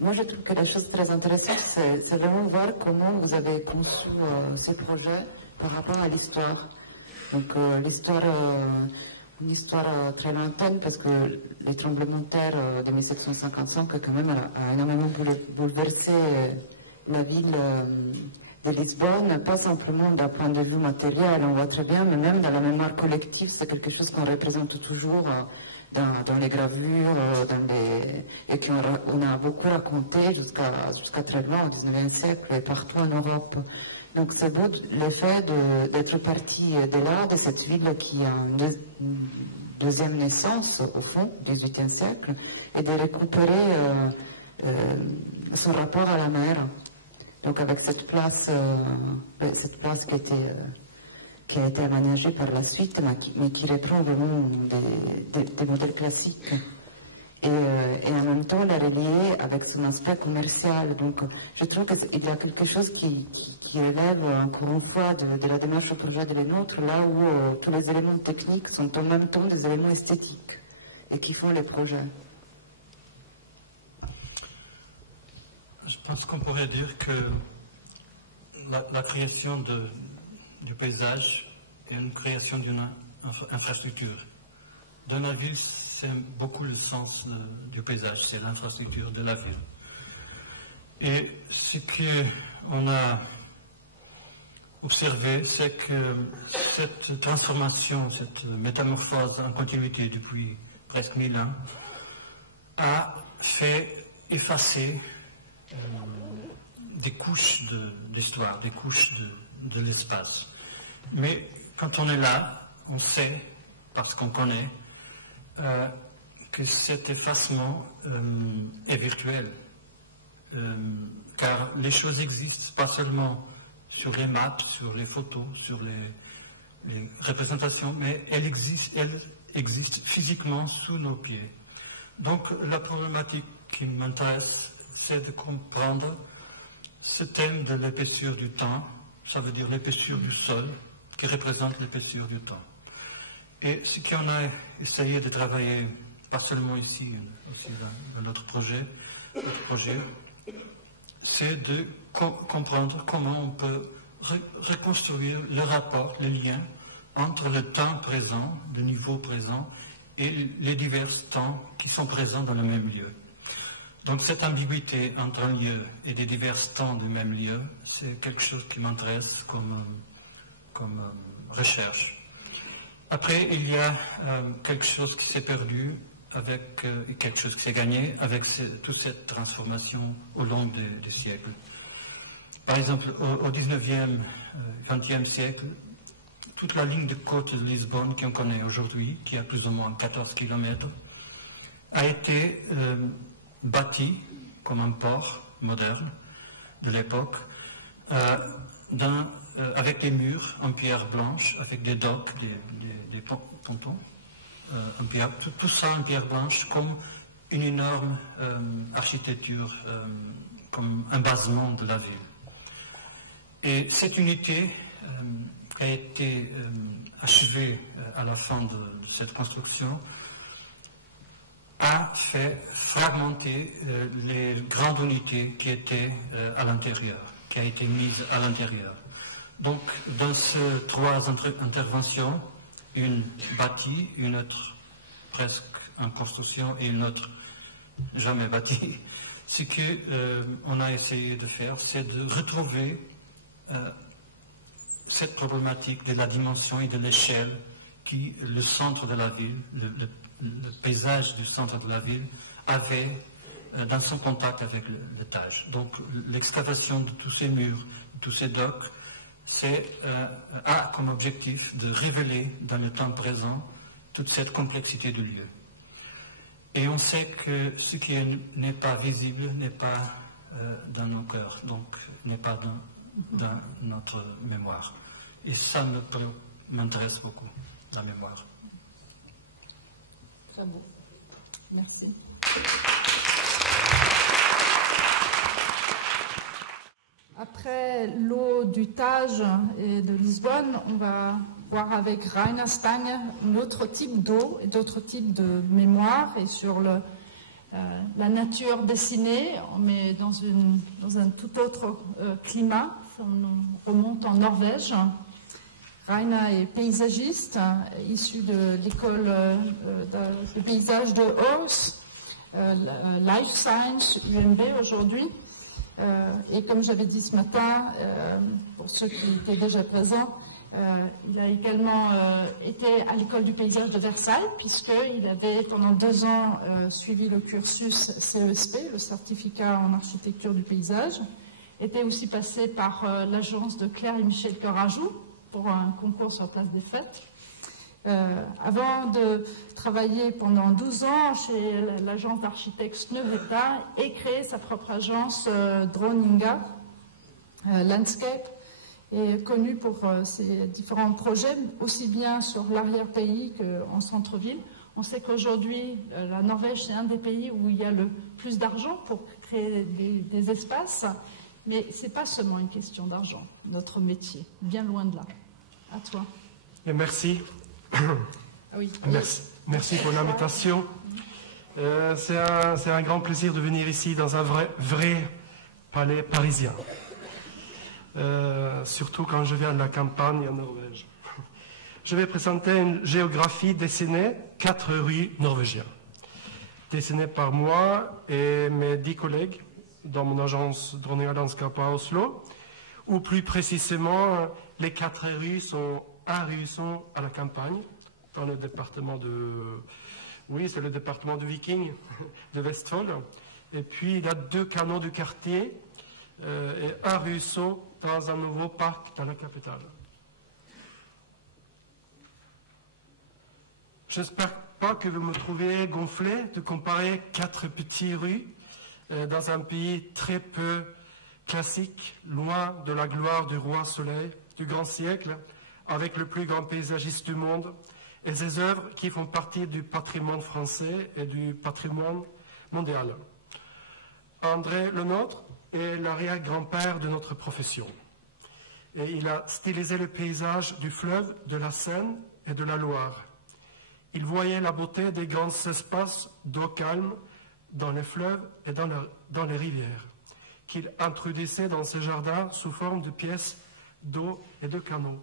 Moi, je trouve que la chose très intéressante, c'est vraiment voir comment vous avez conçu ces projets par rapport à l'histoire. Donc, l'histoire, une histoire très lointaine, parce que les tremblements de terre de 1755, quand même, a énormément bouleversé la ville de Lisbonne, pas simplement d'un point de vue matériel, on voit très bien, mais même dans la mémoire collective, c'est quelque chose qu'on représente toujours dans les gravures, et qu'on a beaucoup raconté jusqu'à très loin, au XIXe siècle, et partout en Europe. Donc c'est beau le fait d'être parti de là, de cette ville qui a une deuxième naissance, au fond, du XVIIIe siècle, et de récupérer son rapport à la mer. Donc avec cette place qui a été aménagée par la suite, mais qui reprend vraiment des modèles classiques. Et en même temps, la relier avec son aspect commercial. Donc je trouve qu'il y a quelque chose qui relève encore une fois de la démarche au projet de l'Enôtre, là où tous les éléments techniques sont en même temps des éléments esthétiques et qui font les projets. Je pense qu'on pourrait dire que la création du paysage est une création d'une infrastructure. Dans la ville, c'est beaucoup le sens du paysage, c'est l'infrastructure de la ville. Et ce qu'on a observé, c'est que cette transformation, cette métamorphose en continuité depuis presque 1000 ans, a fait effacer des couches d'histoire, des couches de l'espace. Mais quand on est là, on sait, parce qu'on connaît, que cet effacement est virtuel. Car les choses existent pas seulement sur les maps, sur les photos, sur les représentations, mais elles existent physiquement sous nos pieds. Donc la problématique qui m'intéresse, c'est de comprendre ce thème de l'épaisseur du temps, ça veut dire l'épaisseur du sol, qui représente l'épaisseur du temps. Et ce qu'on a essayé de travailler, pas seulement ici, aussi dans notre projet, c'est de comprendre comment on peut reconstruire le rapport, le lien entre le temps présent, le niveau présent, et les divers temps qui sont présents dans le même lieu. Donc cette ambiguïté entre un lieu et des divers temps du même lieu, c'est quelque chose qui m'intéresse comme recherche. Après, il y a quelque chose qui s'est perdu et quelque chose qui s'est gagné avec toute cette transformation au long des siècles. Par exemple, au 19e, 20e siècle, toute la ligne de côte de Lisbonne qu'on connaît aujourd'hui, qui a plus ou moins 14 km, a été bâtie comme un port moderne de l'époque, avec des murs en pierre blanche, avec des docks, des pontons, tout ça en pierre blanche, comme une énorme architecture, comme un basement de la ville. Et cette unité a été achevée à la fin de cette construction, a fait fragmenter les grandes unités qui étaient à l'intérieur, qui a été mise à l'intérieur. Donc, dans ces trois interventions, une bâtie, une autre presque en construction et une autre jamais bâtie, ce qu'on a essayé de faire, c'est de retrouver cette problématique de la dimension et de l'échelle qui le centre de la ville, le paysage du centre de la ville avait dans son contact avec l'étage. Donc l'excavation de tous ces murs, de tous ces docks, a comme objectif de révéler dans le temps présent toute cette complexité du lieu. Et on sait que ce qui n'est pas visible n'est pas dans nos cœurs, donc n'est pas dans notre mémoire. Et ça m'intéresse beaucoup, la mémoire. Très beau. Merci. Après l'eau du Tage et de Lisbonne, on va voir avec Rainer Stange un autre type d'eau et d'autres types de mémoire et sur la nature dessinée, mais dans un tout autre climat. On remonte en Norvège. Rainer est paysagiste, issu de l'école de paysage de Aarhus, Life Science UMB aujourd'hui. Et comme j'avais dit ce matin, pour ceux qui étaient déjà présents, il a également été à l'école du paysage de Versailles, puisqu'il avait pendant 2 ans suivi le cursus CESP, le certificat en architecture du paysage, était aussi passé par l'agence de Claire et Michel Corajoux pour un concours sur Place des Fêtes. Avant de travailler pendant 12 ans chez l'agence d'architectes Snøhetta et créer sa propre agence Droninga Landscape, est connu pour ses différents projets, aussi bien sur l'arrière-pays qu'en centre-ville. On sait qu'aujourd'hui, la Norvège, c'est un des pays où il y a le plus d'argent pour créer des espaces, mais ce n'est pas seulement une question d'argent, notre métier, bien loin de là. À toi. Et merci. Ah oui. Merci pour l'invitation. C'est un grand plaisir de venir ici dans un vrai palais parisien. Surtout quand je viens de la campagne en Norvège. Je vais présenter une géographie dessinée, 4 rues norvégiennes. Dessinée par moi et mes 10 collègues dans mon agence Droninga Landskap à Oslo, ou plus précisément, les 4 rues sont un ruisseau à la campagne, dans le département de... Oui, c'est le département de Viking, de Vestfold. Et puis, il y a 2 canaux du quartier et un ruisseau dans un nouveau parc dans la capitale. J'espère pas que vous me trouvez gonflé de comparer 4 petites rues dans un pays très peu classique, loin de la gloire du roi Soleil du grand siècle, avec le plus grand paysagiste du monde, et ses œuvres qui font partie du patrimoine français et du patrimoine mondial. André Lenôtre est l'arrière-grand-père de notre profession. Et il a stylisé le paysage du fleuve, de la Seine et de la Loire. Il voyait la beauté des grands espaces d'eau calme dans les fleuves et dans les rivières, qu'il introduisait dans ses jardins sous forme de pièces d'eau et de canaux.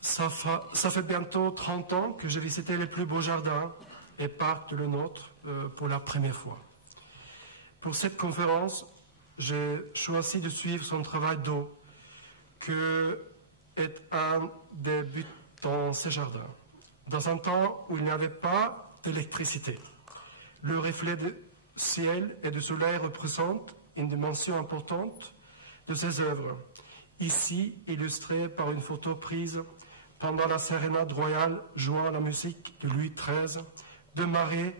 Ça fait bientôt 30 ans que j'ai visité les plus beaux jardins et parcs de Lenôtre pour la première fois. Pour cette conférence, j'ai choisi de suivre son travail d'eau, qui est un des buts dans ces jardins. Dans un temps où il n'y avait pas d'électricité, le reflet du ciel et du soleil représente une dimension importante de ses œuvres, ici illustrée par une photo prise pendant la sérénade royale jouant la musique de Louis XIII, de Marais,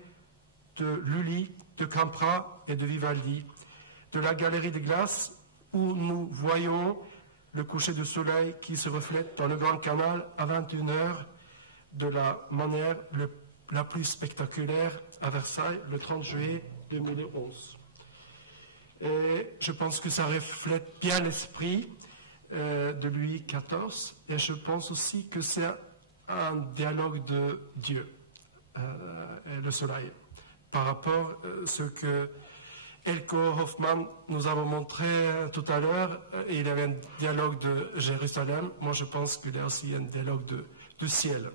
de Lully, de Campra et de Vivaldi, de la galerie de glace où nous voyons le coucher du soleil qui se reflète dans le Grand Canal à 21h de la manière la plus spectaculaire à Versailles le 30 juillet 2011. Et je pense que ça reflète bien l'esprit de Louis XIV, et je pense aussi que c'est un dialogue de Dieu et le soleil par rapport à ce que Elko Hoffmann nous a montré tout à l'heure. Il y avait un dialogue de Jérusalem. Moi, je pense qu'il y a aussi un dialogue du ciel.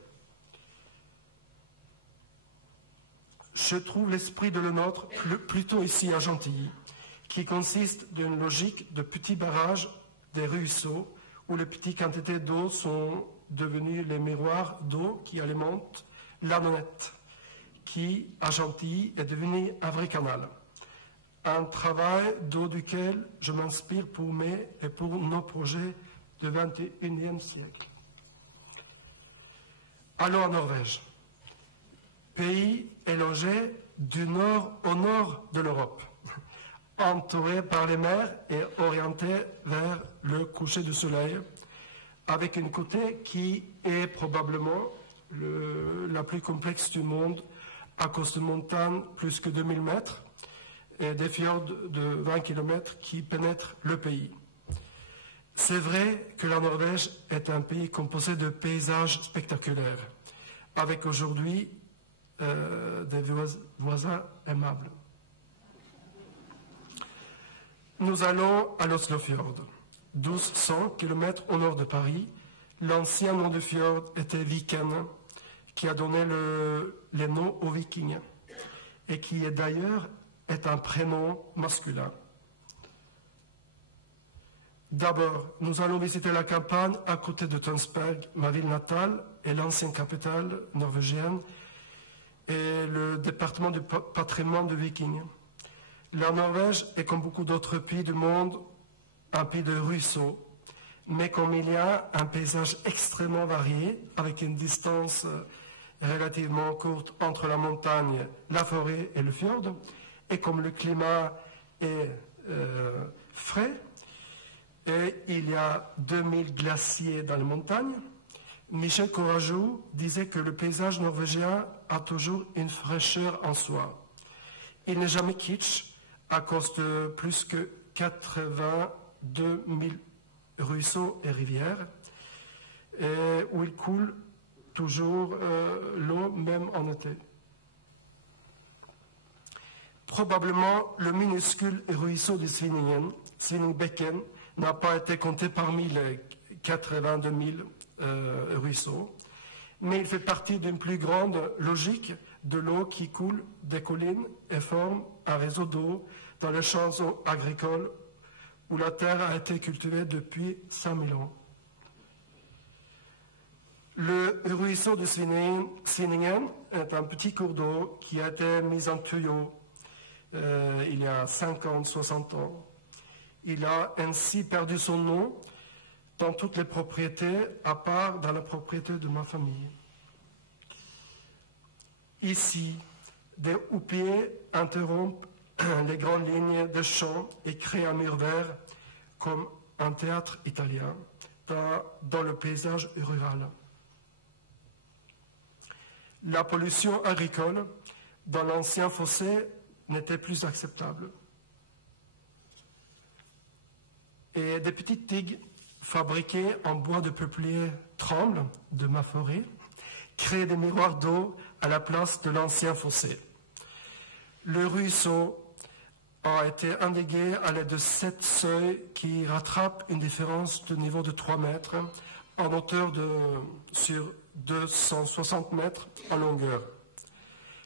Je trouve l'esprit de Lenôtre plutôt ici à Gentilly, qui consiste d'une logique de petits barrages des ruisseaux où les petites quantités d'eau sont devenues les miroirs d'eau qui alimentent la Nonette, qui, à Gentilly, est devenu un vrai canal. Un travail d'eau duquel je m'inspire pour mes et pour nos projets du XXIe siècle. Allons en Norvège, pays élongé du nord au nord de l'Europe, entouré par les mers et orienté vers le coucher du soleil, avec une côte qui est probablement la plus complexe du monde à cause de montagnes plus que 2000 mètres et des fjords de 20 km qui pénètrent le pays. C'est vrai que la Norvège est un pays composé de paysages spectaculaires, avec aujourd'hui des voisins aimables. Nous allons à l'Oslofjord, 1200 km au nord de Paris. L'ancien nom du fjord était Viken, qui a donné les noms aux Vikings, et qui est d'ailleurs un prénom masculin. D'abord, nous allons visiter la campagne à côté de Tønsberg, ma ville natale, et l'ancienne capitale norvégienne, et le département du patrimoine de Vikings. La Norvège est, comme beaucoup d'autres pays du monde, un pays de ruisseaux, mais comme il y a un paysage extrêmement varié, avec une distance relativement courte entre la montagne, la forêt et le fjord, et comme le climat est frais, et il y a 2000 glaciers dans les montagnes, Michel Courajou disait que le paysage norvégien a toujours une fraîcheur en soi. Il n'est jamais kitsch à cause de plus que 82 000 ruisseaux et rivières, et où il coule toujours l'eau, même en été. Probablement, le minuscule ruisseau de Svinningsbekken, n'a pas été compté parmi les 82 000 ruisseaux, mais il fait partie d'une plus grande logique de l'eau qui coule des collines et forme un réseau d'eau dans les champs agricoles où la terre a été cultivée depuis 5000 ans. Le ruisseau de Svinningen est un petit cours d'eau qui a été mis en tuyau il y a 50-60 ans. Il a ainsi perdu son nom dans toutes les propriétés, à part dans la propriété de ma famille. Ici, des houppiers interrompent les grandes lignes des champs et créent un mur vert comme un théâtre italien, dans le paysage rural. La pollution agricole dans l'ancien fossé n'était plus acceptable. Et des petites digues fabriquées en bois de peuplier tremblent de ma forêt créent des miroirs d'eau à la place de l'ancien fossé. Le ruisseau a été endigué à l'aide de 7 seuils qui rattrapent une différence de niveau de 3 mètres en hauteur sur 260 mètres en longueur.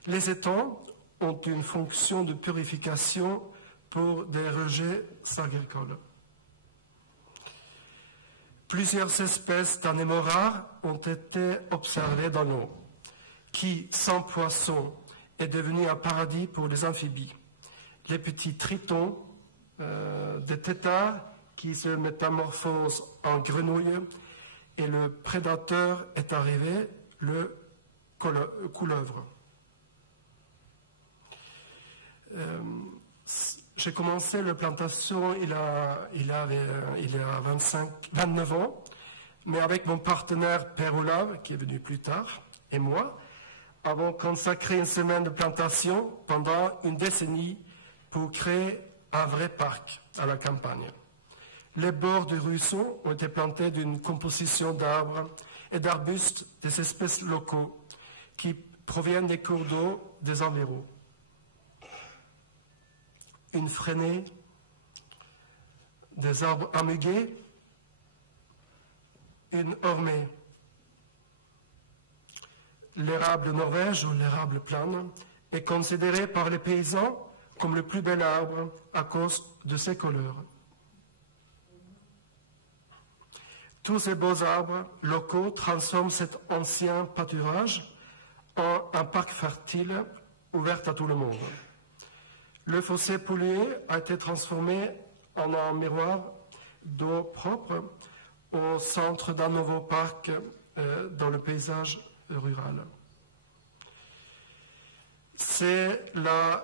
Les étangs ont une fonction de purification pour des rejets agricoles. Plusieurs espèces d'animaux rares ont été observées dans l'eau, qui, sans poissons, est devenu un paradis pour les amphibies. Les petits tritons, des têtards qui se métamorphosent en grenouilles, et le prédateur est arrivé, le couleuvre. J'ai commencé la plantation il y a 29 ans, mais avec mon partenaire Père Olave, qui est venu plus tard, et moi, avons consacré une semaine de plantation pendant une décennie pour créer un vrai parc à la campagne. Les bords du ruisseau ont été plantés d'une composition d'arbres et d'arbustes des espèces locaux qui proviennent des cours d'eau des environs. Une freinée, des arbres amugués, une ormée. L'érable de Norvège ou l'érable plane est considéré par les paysans comme le plus bel arbre à cause de ses couleurs. Tous ces beaux arbres locaux transforment cet ancien pâturage en un parc fertile ouvert à tout le monde. Le fossé pollué a été transformé en un miroir d'eau propre au centre d'un nouveau parc dans le paysage rural. C'est la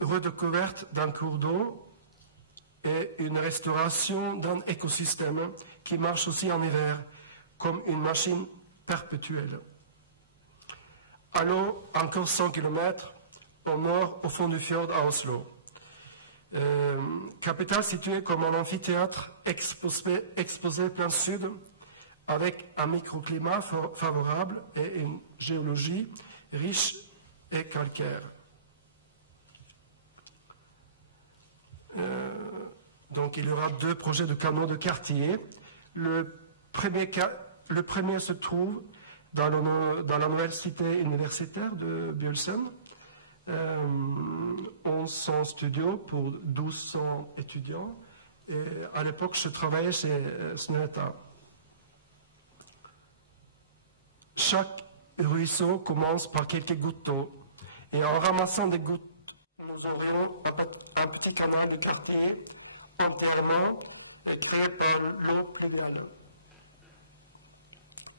redécouverte d'un cours d'eau et une restauration d'un écosystème qui marche aussi en hiver comme une machine perpétuelle. À l'eau, encore 100 km au nord, au fond du fjord à Oslo. Capitale située comme un amphithéâtre exposé plein sud, avec un microclimat favorable et une géologie riche et calcaire. Donc il y aura 2 projets de canaux de quartier. Le premier se trouve dans la nouvelle cité universitaire de Bjølsen. 1100 studios pour 1200 étudiants. Et à l'époque, je travaillais chez Snøhetta. Chaque ruisseau commence par quelques gouttes d'eau. Et en ramassant des gouttes, nous aurions un petit canal de quartier entièrement créé par l'eau pluviale.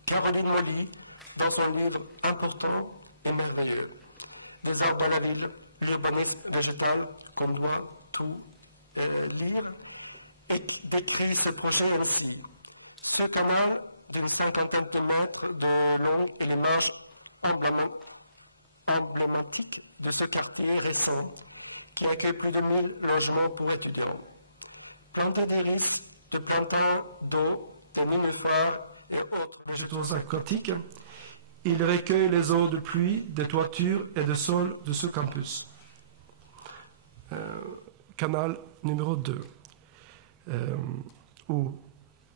Caroline Molly, dans son livre important et merveilleux, des arbres de la ville, l'urbanisme végétal, qu'on doit tout lire, et décrit ce projet ainsi. Ce canal d'une 50aine de mètres de long est l'image emblématique de ce quartier récent qui accueille plus de 1000 logements pour étudiants. Planté des risques de printemps d'eau, des nénuphars et autres végétaux aquatiques, il recueille les eaux de pluie des toitures et des sols de ce campus. Canal numéro 2 ou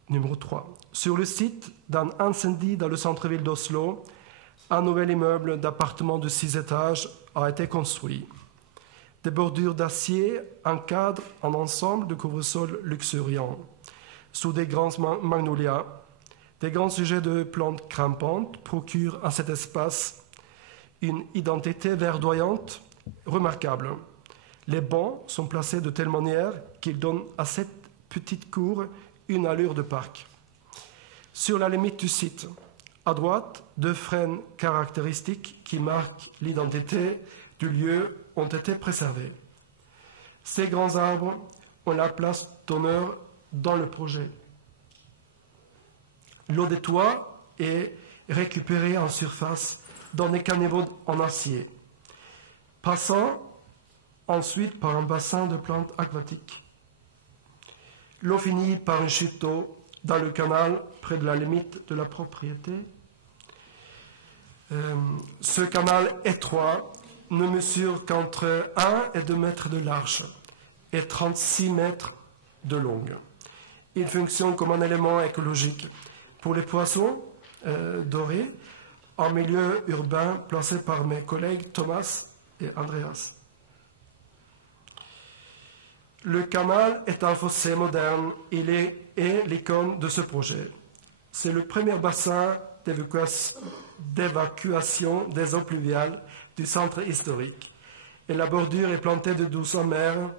numéro 3. Sur le site d'un incendie dans le centre-ville d'Oslo, un nouvel immeuble d'appartements de 6 étages a été construit. Des bordures d'acier encadrent un ensemble de couvre-sol luxuriants. Sous des grands magnolias, des grands sujets de plantes grimpantes procurent à cet espace une identité verdoyante remarquable. Les bancs sont placés de telle manière qu'ils donnent à cette petite cour une allure de parc. Sur la limite du site, à droite, 2 frênes caractéristiques qui marquent l'identité du lieu ont été préservés. Ces grands arbres ont la place d'honneur dans le projet. L'eau des toits est récupérée en surface dans des caniveaux en acier, passant ensuite par un bassin de plantes aquatiques. L'eau finit par une chute d'eau dans le canal près de la limite de la propriété. Ce canal étroit ne mesure qu'entre 1 et 2 mètres de large et 36 mètres de longue. Il fonctionne comme un élément écologique pour les poissons dorés en milieu urbain placé par mes collègues Thomas et Andreas. Le canal est un fossé moderne. Il est l'icône de ce projet. C'est le premier bassin d'évacuation des eaux pluviales du centre historique. Et la bordure est plantée de douces amères,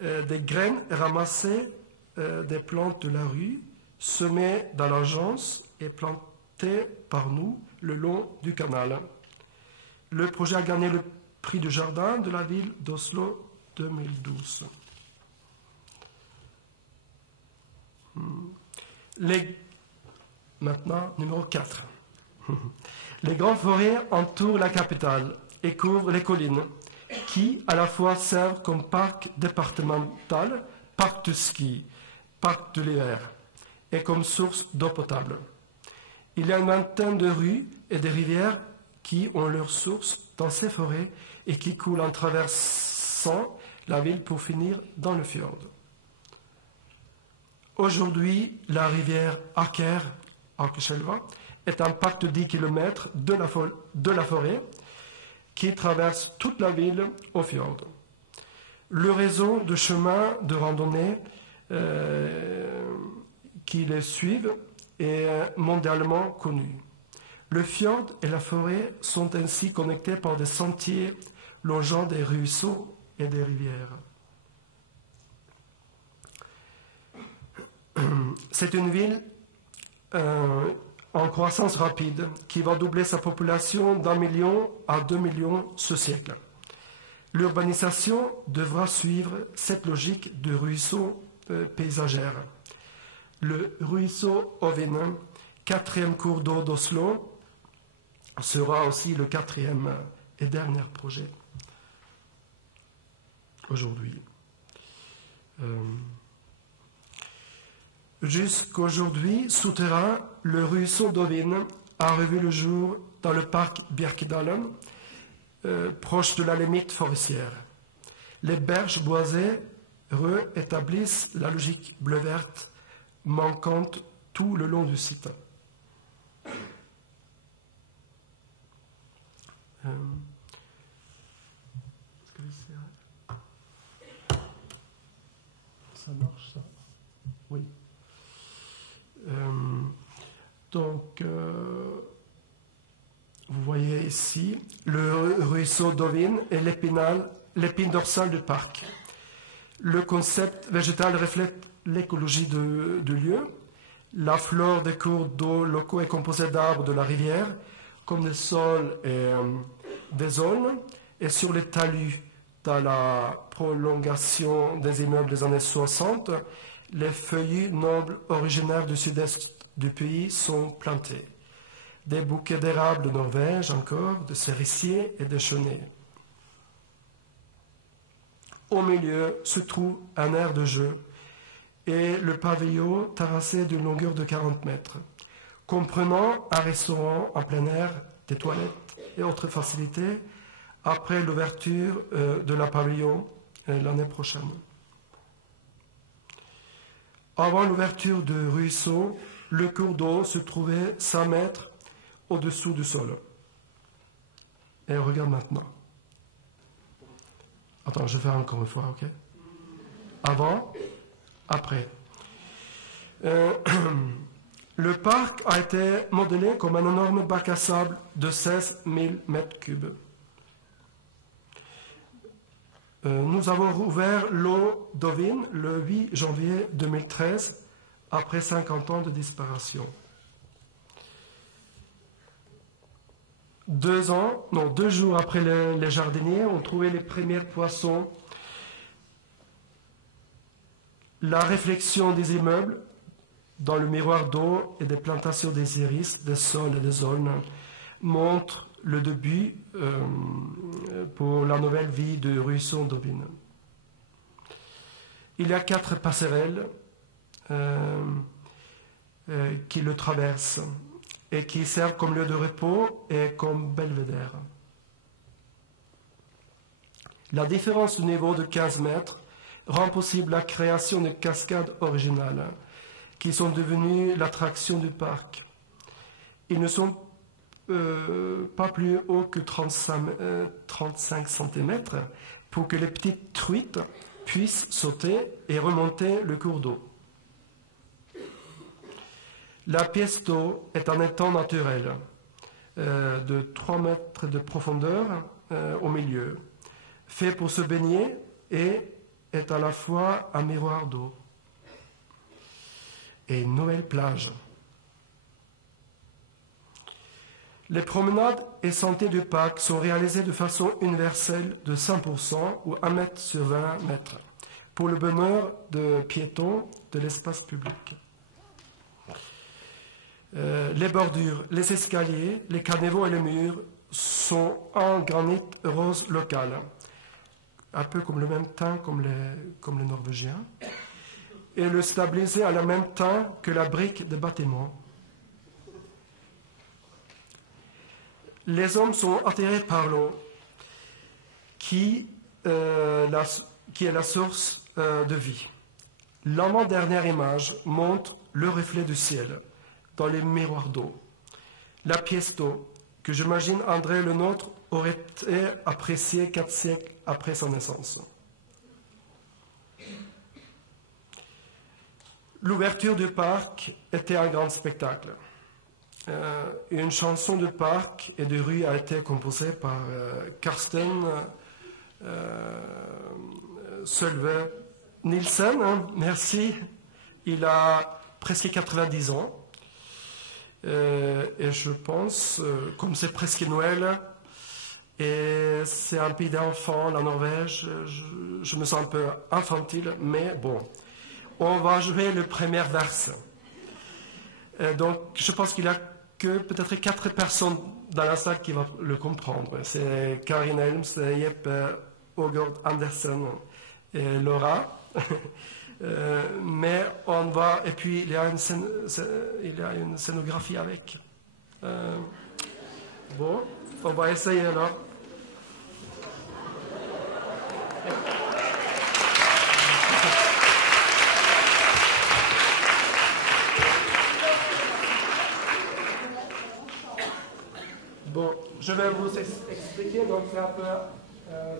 des graines ramassées des plantes de la rue, semées dans l'agence et plantées par nous le long du canal. Le projet a gagné le prix du jardin de la ville d'Oslo 2012. Maintenant, numéro 4. Les grandes forêts entourent la capitale et couvrent les collines, qui à la fois servent comme parc départemental, parc de ski, parc de l'hiver, et comme source d'eau potable. Il y a une vingtaine de rues et de rivières qui ont leur source dans ces forêts et qui coulent en traversant la ville pour finir dans le fjord. Aujourd'hui, la rivière Akerselva est un parc de 10 km de la forêt qui traverse toute la ville au fjord. Le réseau de chemins de randonnée qui les suivent est mondialement connu. Le fjord et la forêt sont ainsi connectés par des sentiers longeant des ruisseaux et des rivières. C'est une ville en croissance rapide qui va doubler sa population d'1 million à 2 millions ce siècle. L'urbanisation devra suivre cette logique de ruisseau paysagère. Le ruisseau Ovinen, 4e cours d'eau d'Oslo, sera aussi le 4e et dernier projet aujourd'hui. Jusqu'aujourd'hui, souterrain, le ruisseau d'Ovinen a revu le jour dans le parc Bjerkedalen, proche de la limite forestière. Les berges boisées rétablissent la logique bleu-verte manquante tout le long du site. Ça marche, ça? Oui. Vous voyez ici le ruisseau d'Ovinen et l'épine dorsale du parc. Le concept végétal reflète l'écologie du lieu. La flore des cours d'eau locaux est composée d'arbres de la rivière, comme des saules et des aulnes, et sur les talus, dans la prolongation des immeubles des années 60, les feuillus nobles originaires du sud-est du pays sont plantés. Des bouquets d'érables de Norvège encore, de cerisiers et de chênaies. Au milieu se trouve un aire de jeu et le pavillon terrassé d'une longueur de 40 mètres, comprenant un restaurant en plein air, des toilettes et autres facilités après l'ouverture de la pavillon l'année prochaine. Avant l'ouverture du ruisseau, le cours d'eau se trouvait 100 mètres au-dessous du sol. Et regarde maintenant. Attends, je vais faire encore une fois, ok? Avant, après. Le parc a été modelé comme un énorme bac à sable de 16 000 mètres cubes. Nous avons ouvert l'eau d'Ovinen le 8 janvier 2013, après 50 ans de disparition. 2 jours après les jardiniers ont trouvé les premiers poissons. La réflexion des immeubles dans le miroir d'eau et des plantations des iris, des sols et des aulnes, montre le début pour la nouvelle vie de ruisseau d'Aubin. Il y a 4 passerelles qui le traversent et qui servent comme lieu de repos et comme belvédère. La différence au niveau de 15 mètres rend possible la création de cascades originales qui sont devenues l'attraction du parc. Ils ne sont pas plus hauts que 35 cm pour que les petites truites puissent sauter et remonter le cours d'eau. La pièce d'eau est un étang naturel de 3 mètres de profondeur au milieu, fait pour se baigner et est à la fois un miroir d'eau et une nouvelle plage. Les promenades et sentiers du parc sont réalisés de façon universelle de 100% ou 1 mètre sur 20 mètres pour le bonheur de piétons de l'espace public. Les bordures, les escaliers, les caniveaux et les murs sont en granit rose local, un peu comme le même teint comme les Norvégiens, et le stabilisé à la même teint que la brique des bâtiments. Les hommes sont attirés par l'eau, qui est la source de vie. L'avant-dernière image montre le reflet du ciel dans les miroirs d'eau. La pièce d'eau, que j'imagine André le Nôtre aurait été appréciée 4 siècles après sa naissance. L'ouverture du parc était un grand spectacle. Une chanson de parc et de rue a été composée par Karsten Sølve Nielsen. Merci. Il a presque 90 ans. Et je pense, comme c'est presque Noël, et c'est un pays d'enfants, la Norvège, je me sens un peu infantile, mais bon. On va jouer le premier vers. Donc, je pense qu'il n'y a que peut-être 4 personnes dans la salle qui vont le comprendre. C'est Karin Helms, Jeppe Ågård Andersen et Laura. Mais on va... Et puis, il y a une scénographie avec. Bon, on va essayer alors. Bon, je vais vous expliquer, donc c'est un peu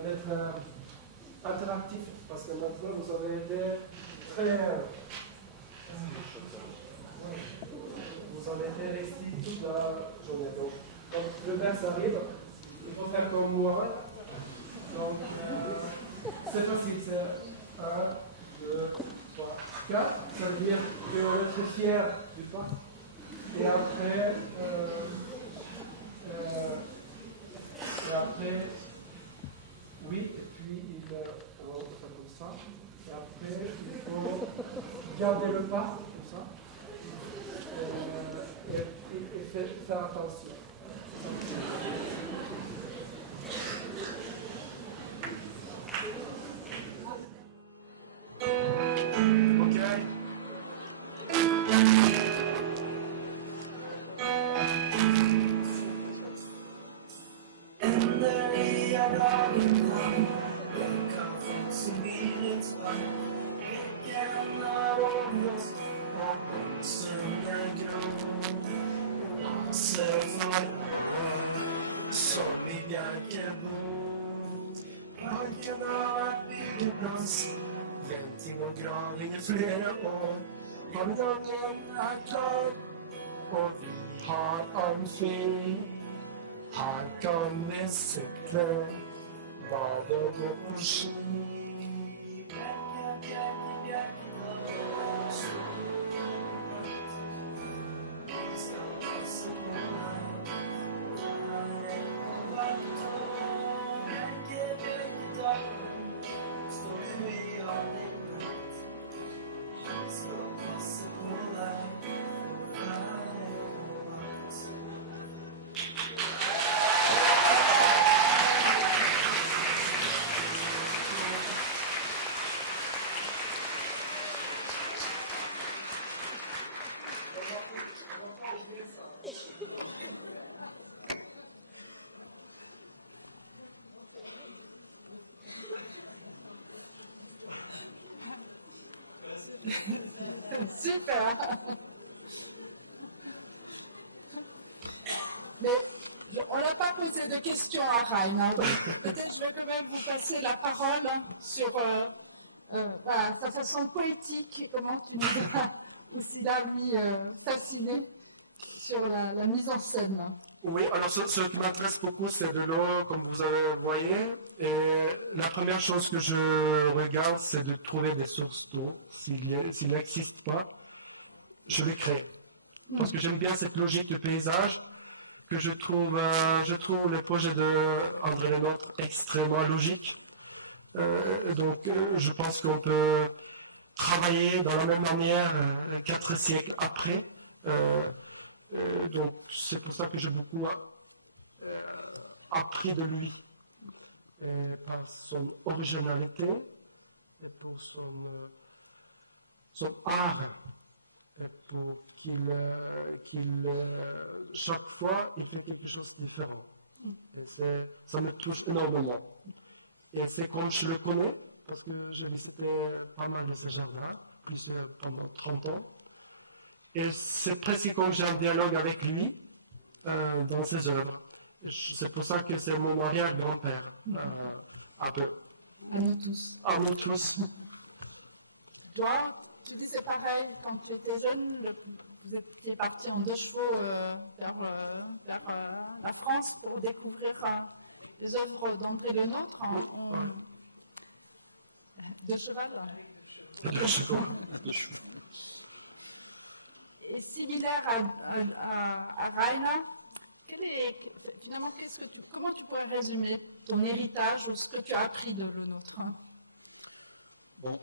d'être interactif, parce que maintenant vous avez été très... vous avez été restés toute la journée. Donc le vers arrive, il faut faire comme moi. Donc c'est facile, c'est 1, 2, 3, 4. Ça veut dire que être fier du pas. Et après... oui, et puis on va faire comme ça. Et après, il faut garder le pas, comme ça. Et faire attention. Ok. Vänting och gravning i flera år. Vandringen är klar och vi har amfi. Här kan vi cykla, bada och gå på ski. So possible life. Super. Mais on n'a pas posé de questions à Rain. Hein. Peut-être je vais quand même vous passer la parole sur voilà, ta façon poétique et comment tu nous as aussi là mis fasciné sur la mise en scène. Oui, alors ce qui m'intéresse beaucoup, c'est de l'eau, comme vous avez voyé. Et la première chose que je regarde, c'est de trouver des sources d'eau. S'il n'existe pas, je les crée. Parce que j'aime bien cette logique de paysage, que je trouve le projet d'André Lenôtre extrêmement logique. Donc, je pense qu'on peut travailler dans la même manière 4 siècles après. Donc, c'est pour ça que j'ai beaucoup appris de lui, par son originalité, et pour son art, et pour chaque fois, il fait quelque chose de différent. Et ça me touche énormément. Et c'est comme je le connais, parce que j'ai visité pas mal de ces jardins, plusieurs pendant 30 ans. Et c'est presque comme j'ai un dialogue avec lui dans ses œuvres. C'est pour ça que c'est mon arrière-grand-père, un peu. À nous tous. À nous tous. Toi, tu dis c'est pareil, quand tu étais jeune, vous étiez parti en 2 chevaux vers la France pour découvrir les œuvres d'André Lenôtre. De cheval. De cheval. Et similaire à Rainer, finalement, comment tu pourrais résumer ton héritage ou ce que tu as appris de Lenôtre? Bon,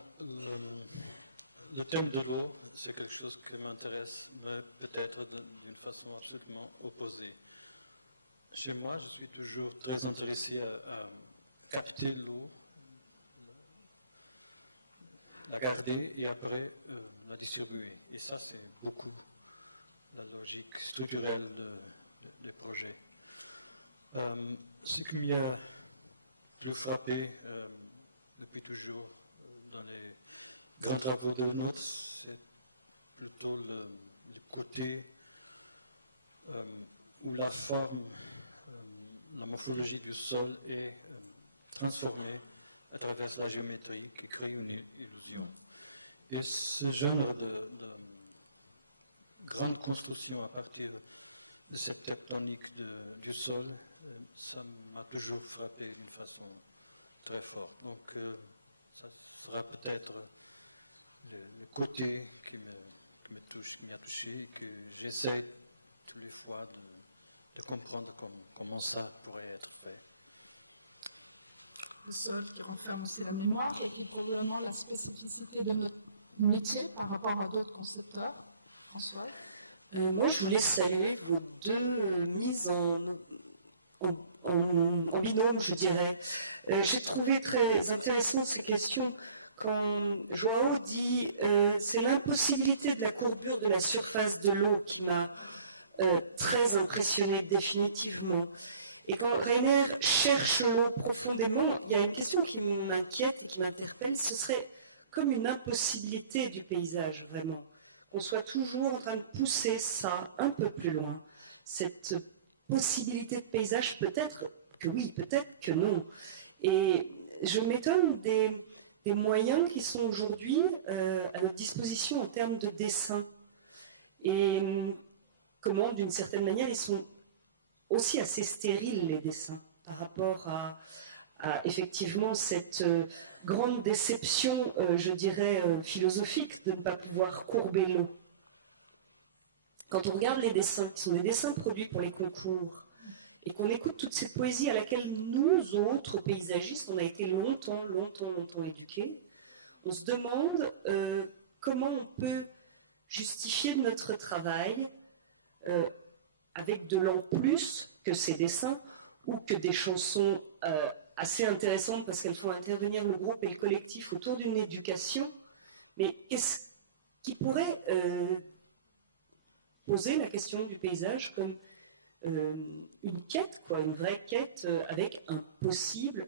le thème de l'eau, c'est quelque chose qui m'intéresse peut-être d'une façon absolument opposée. Chez moi, je suis toujours très intéressé à capter l'eau, la garder et après la distribuer. Et ça, c'est beaucoup la logique structurelle du projet. Ce qui a le frappé depuis toujours dans les grands travaux de Lenôtre, c'est plutôt le côté où la forme, la morphologie du sol est transformée à travers la géométrie qui crée une illusion. Et ce genre de grande construction à partir de cette tectonique du sol, ça m'a toujours frappé d'une façon très forte. Donc, ça sera peut-être le côté qui m'a touché et que j'essaie tous les fois de comprendre comment ça pourrait être fait. Le sol qui renferme aussi la mémoire et qui prouve vraiment la spécificité de notre métier par rapport à d'autres concepteurs. François? Moi, je voulais saluer vos 2 mises en binôme, je dirais. J'ai trouvé très intéressant ces questions quand Joao dit c'est l'impossibilité de la courbure de la surface de l'eau qui m'a très impressionnée définitivement. Et quand Rainer cherche l'eau profondément, il y a une question qui m'inquiète et qui m'interpelle, ce serait comme une impossibilité du paysage, vraiment. Qu'on soit toujours en train de pousser ça un peu plus loin. Cette possibilité de paysage, peut-être que oui, peut-être que non. Et je m'étonne des moyens qui sont aujourd'hui à notre disposition en termes de dessin. Et comment, d'une certaine manière, ils sont aussi assez stériles, les dessins, par rapport à effectivement cette grande déception, je dirais, philosophique de ne pas pouvoir courber l'eau. Quand on regarde les dessins, qui sont des dessins produits pour les concours, et qu'on écoute toute cette poésie à laquelle nous autres paysagistes, on a été longtemps éduqués, on se demande comment on peut justifier notre travail avec de l'en plus que ces dessins, ou que des chansons assez intéressantes parce qu'elles font intervenir le groupe et le collectif autour d'une éducation, mais qu'est-ce qui pourrait poser la question du paysage comme une quête, quoi, une vraie quête avec un possible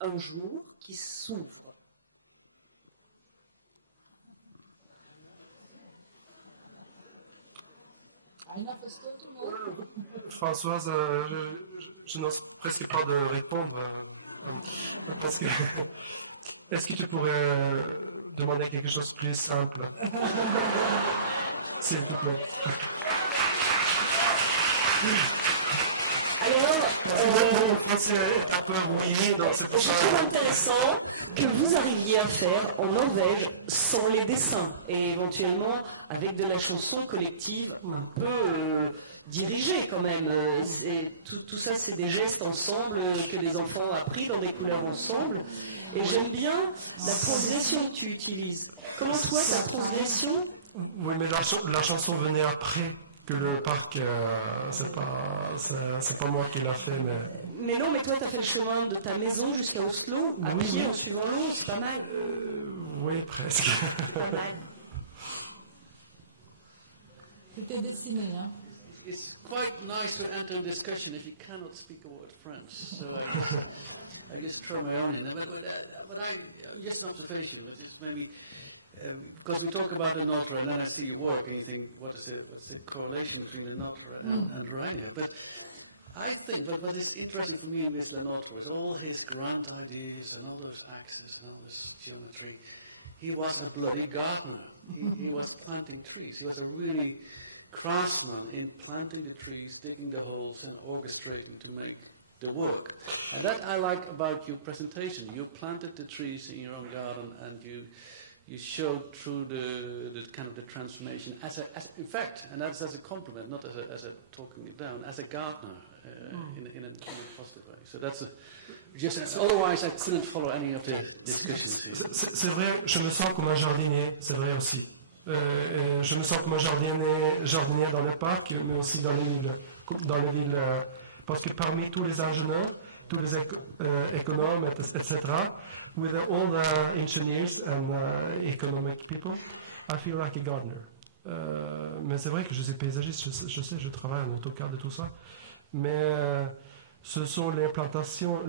un jour qui s'ouvre. Françoise, je n'ose presque pas de répondre. Parce que, est-ce que tu pourrais demander quelque chose de plus simple? S'il te plaît. C'est intéressant que vous arriviez à faire en Norvège sans les dessins et éventuellement avec de la chanson collective un peu dirigée quand même. Tout ça, c'est des gestes ensemble que les enfants ont appris dans des couleurs ensemble. Et j'aime bien la transgression que tu utilises. Comment toi, ta transgression? Oui, mais la chanson venait après que le parc, c'est pas moi qui l'a fait, mais... Mais non, mais toi, tu as fait le chemin de ta maison jusqu'à Oslo, à pied, en suivant l'eau, c'est pas mal. Oui, presque. Pas mal. C'était dessiné, hein. It's quite nice to enter a discussion if you cannot speak a word French. So I just throw my own in there. But just an observation, which is maybe... because we talk about the Notre and then I see your work and you think, what's the correlation between the Notre and Reiner? But I think, but what is interesting for me with the Notre was all his grand ideas and all those axes and all this geometry. He was a bloody gardener. He was planting trees. He was a really craftsman in planting the trees, digging the holes and orchestrating to make the work. And that I like about your presentation. You planted the trees in your own garden and you showed through the kind of the transformation as in fact, and that's as a compliment, not as a talking it down, as a gardener in a positive way. So that's otherwise I couldn't follow any of the discussions here. C'est vrai, je me sens comme un jardinier, c'est vrai aussi. Je me sens comme un jardinier dans le parc, mais aussi dans les villes, parce que parmi tous les ingénieurs, tous les économes, etc., with all the engineers and economic people, I feel like a gardener. Mais c'est vrai que je suis paysagiste, je sais, je travaille en AutoCAD et tout ça. Mais ce sont les plantations,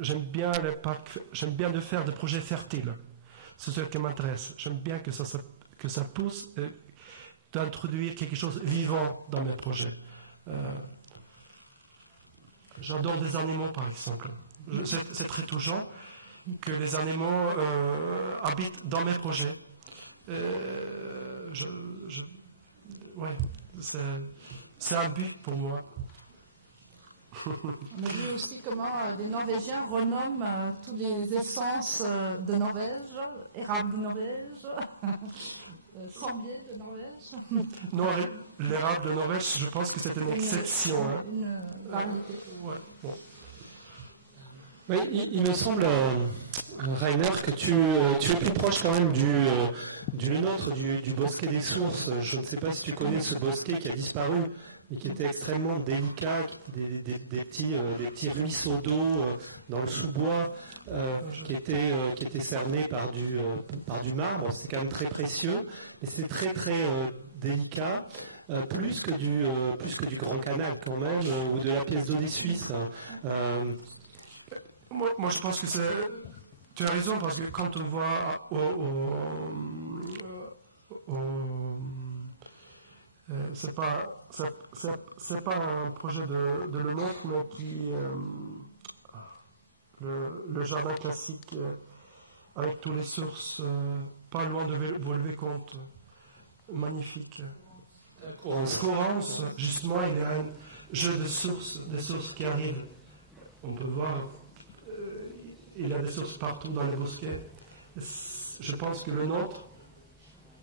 j'aime bien les parcs, j'aime bien de faire des projets fertiles. C'est ce qui m'intéresse. J'aime bien que ça pousse, d'introduire quelque chose de vivant dans mes projets. J'adore des animaux, par exemple. C'est très touchant que les animaux habitent dans mes projets. Ouais, c'est un but pour moi. On a vu aussi comment les Norvégiens renomment toutes les essences de Norvège, érable de Norvège, sambier de Norvège. Non, l'érable de Norvège, je pense que c'est une exception. Une variété. Ouais, bon. Oui, il me semble, Reiner, que tu es plus proche quand même du nôtre, du bosquet des sources. Je ne sais pas si tu connais ce bosquet qui a disparu et qui était extrêmement délicat, des petits ruisseaux d'eau dans le sous-bois qui étaient cernés par du marbre. C'est quand même très précieux, mais c'est très très délicat. Plus que du Grand Canal quand même, ou de la pièce d'eau des Suisses. Moi, je pense que tu as raison, parce que quand on voit c'est pas un projet de Le Nôtre, mais le jardin classique avec toutes les sources, pas loin de Volvé-Comte, magnifique. Corrence, justement, il y a un jeu de sources, des sources qui arrivent. On peut voir, il y a des sources partout dans les bosquets. Je pense que Le Nôtre,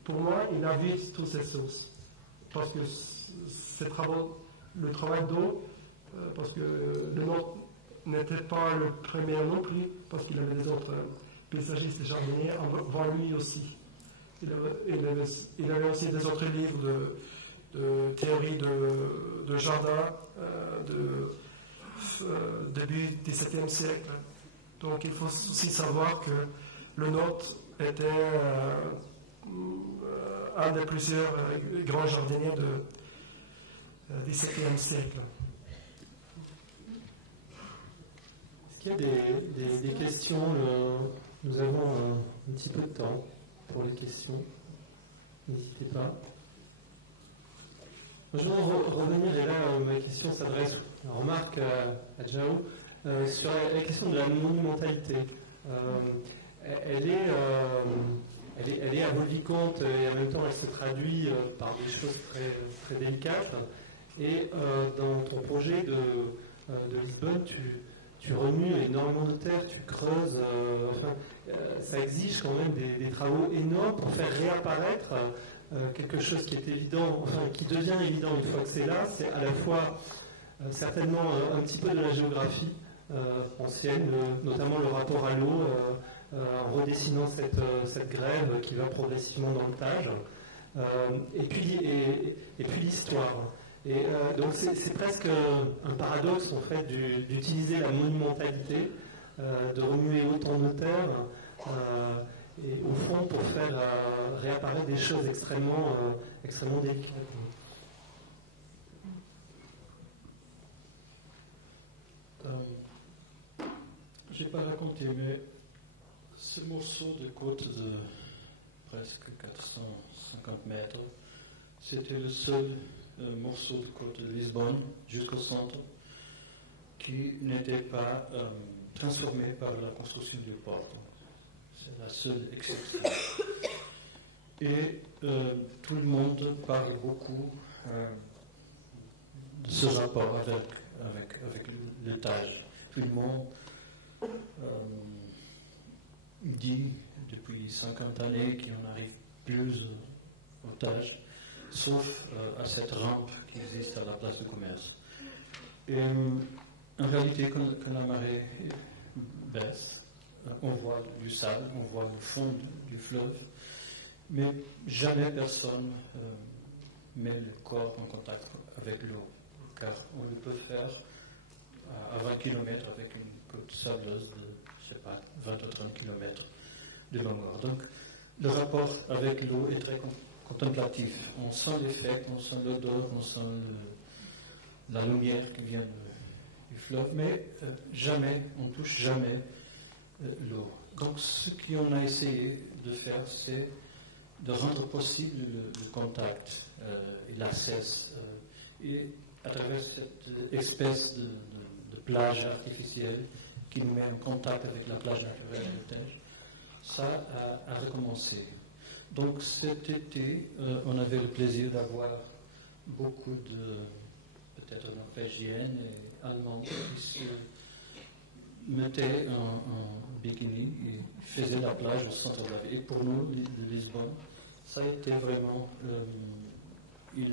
pour moi, il a vu toutes ces sources. Parce que le travail d'eau, parce que Le Nôtre n'était pas le premier non plus, parce qu'il avait des autres paysagistes et jardiniers avant lui aussi. Il avait aussi des autres livres de théorie de jardin début du XVIIe siècle. Donc il faut aussi savoir que Le Nôtre était un des plusieurs grands jardiniers du XVIIe siècle. Est-ce qu'il y a des questions? Nous avons un petit peu de temps pour les questions. N'hésitez pas. Je voudrais revenir, et là ma question s'adresse, remarque à Jao, sur la question de la monumentalité. Elle est abollicante et en même temps elle se traduit par des choses très, très délicates. Et dans ton projet de Lisbonne, tu remues énormément de terre, tu creuses, ça exige quand même des travaux énormes pour faire réapparaître quelque chose qui est évident, qui devient évident une fois que c'est là. C'est à la fois certainement un petit peu de la géographie ancienne, notamment le rapport à l'eau, en redessinant cette grève qui va progressivement dans le Tage, et puis l'histoire. Et donc c'est presque un paradoxe en fait d'utiliser la monumentalité, de remuer autant de terre, et au fond pour faire réapparaître des choses extrêmement délicates. Je n'ai pas raconté, mais ce morceau de côte de presque 450 mètres, c'était le seul morceau de côte de Lisbonne jusqu'au centre qui n'était pas transformé par la construction du port. C'est la seule exception. Et tout le monde parle beaucoup de ce rapport avec le Tage. Tout le monde dit depuis 50 années qu'il n'en arrive plus au Tage, sauf à cette rampe qui existe à la place du commerce. Et en réalité, quand la marée baisse, on voit du sable, on voit le fond du fleuve, mais jamais personne met le corps en contact avec l'eau, car on le peut faire à 20 km avec une côte sableuse de, je sais pas, 20 ou 30 km de longueur. Donc, le rapport avec l'eau est très contemplatif. On sent l'effet, on sent l'odeur, on sent la lumière qui vient du fleuve, mais on touche jamais l'eau. Donc, ce qu'on a essayé de faire, c'est de rendre possible le contact et l'accès, et à travers cette espèce de plage artificielle qui nous met en contact avec la plage naturelle du Tage, ça a recommencé. Donc cet été, on avait le plaisir d'avoir beaucoup de, peut-être norvégiennes et allemandes qui se mettaient en bikini et faisaient la plage au centre de la ville. Et pour nous, de Lisbonne, ça a été vraiment un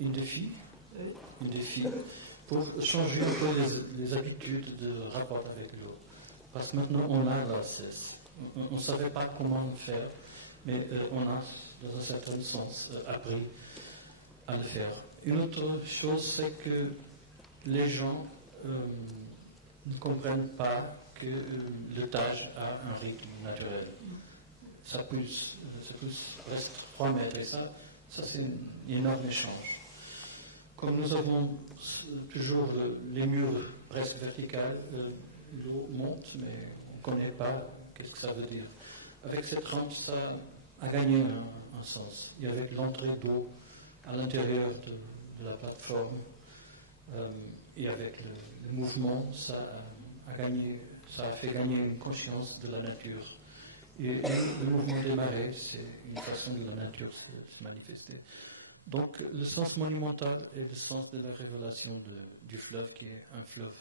défi pour changer un peu les habitudes de rapport avec l'eau. Parce que maintenant, on a l'accès. On ne savait pas comment le faire, mais on a, dans un certain sens, appris à le faire. Une autre chose, c'est que les gens ne comprennent pas que le Tage a un rythme naturel. Ça pousse presque 3 mètres, et ça c'est un énorme échange. Comme nous avons toujours les murs presque verticales, l'eau monte, mais on ne connaît pas qu'est-ce que ça veut dire. Avec cette rampe, ça a gagné un sens. Et avec l'entrée d'eau à l'intérieur de la plateforme, et avec le mouvement, ça a fait gagner une conscience de la nature. Et le mouvement des marées, c'est une façon de la nature se manifester. Donc le sens monumental est le sens de la révélation du fleuve, qui est un fleuve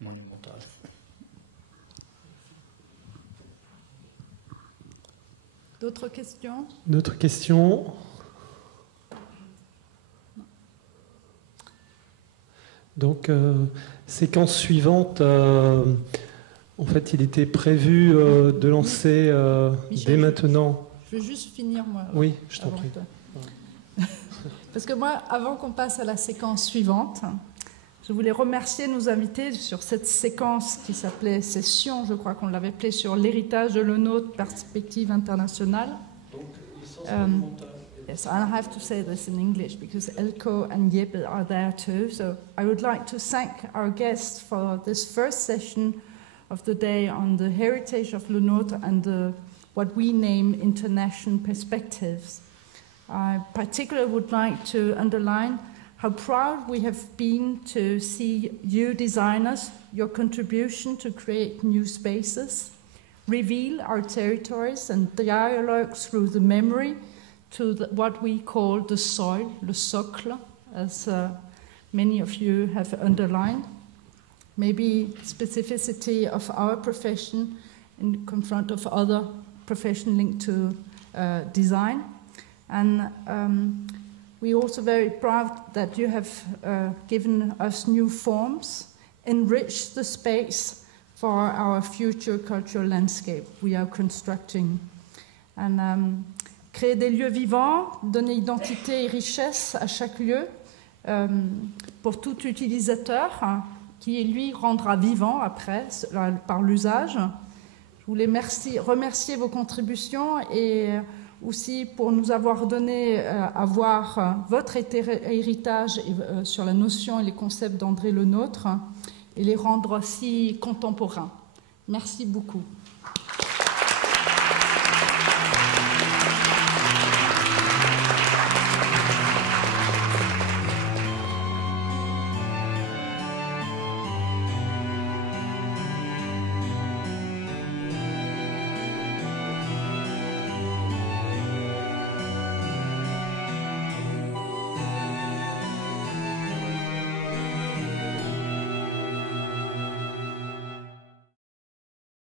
monumental. D'autres questions? D'autres questions? Donc, séquence suivante, en fait, il était prévu de lancer Michel, dès maintenant. Je veux juste finir, moi. Oui, je t'en prie. Parce que moi, avant qu'on passe à la séquence suivante, je voulais remercier nos invités sur cette séquence qui s'appelait Session, je crois qu'on l'avait appelée, sur l'héritage de l'Eunote, perspective internationale. Yes, and I have to say this in English because Elko and Jeppe are there too. So I would like to thank our guests for this first session of the day on the heritage of l'Eunote and what we name international perspectives. I particularly would like to underline how proud we have been to see you designers, your contribution to create new spaces, reveal our territories and dialogue through the memory to what we call the soil, le socle, as many of you have underlined. Maybe specificity of our profession in confront of other profession linked to design. And we're also very proud that you have given us new forms, enriched the space for our future cultural landscape we are constructing. And créer des lieux vivants, donner identité et richesse à chaque lieu pour tout utilisateur qui, lui, rendra vivant après par l'usage. Je voulais remercier vos contributions et aussi pour nous avoir donné à voir votre héritage sur la notion et les concepts d'André Le Nôtre et les rendre si contemporains. Merci beaucoup.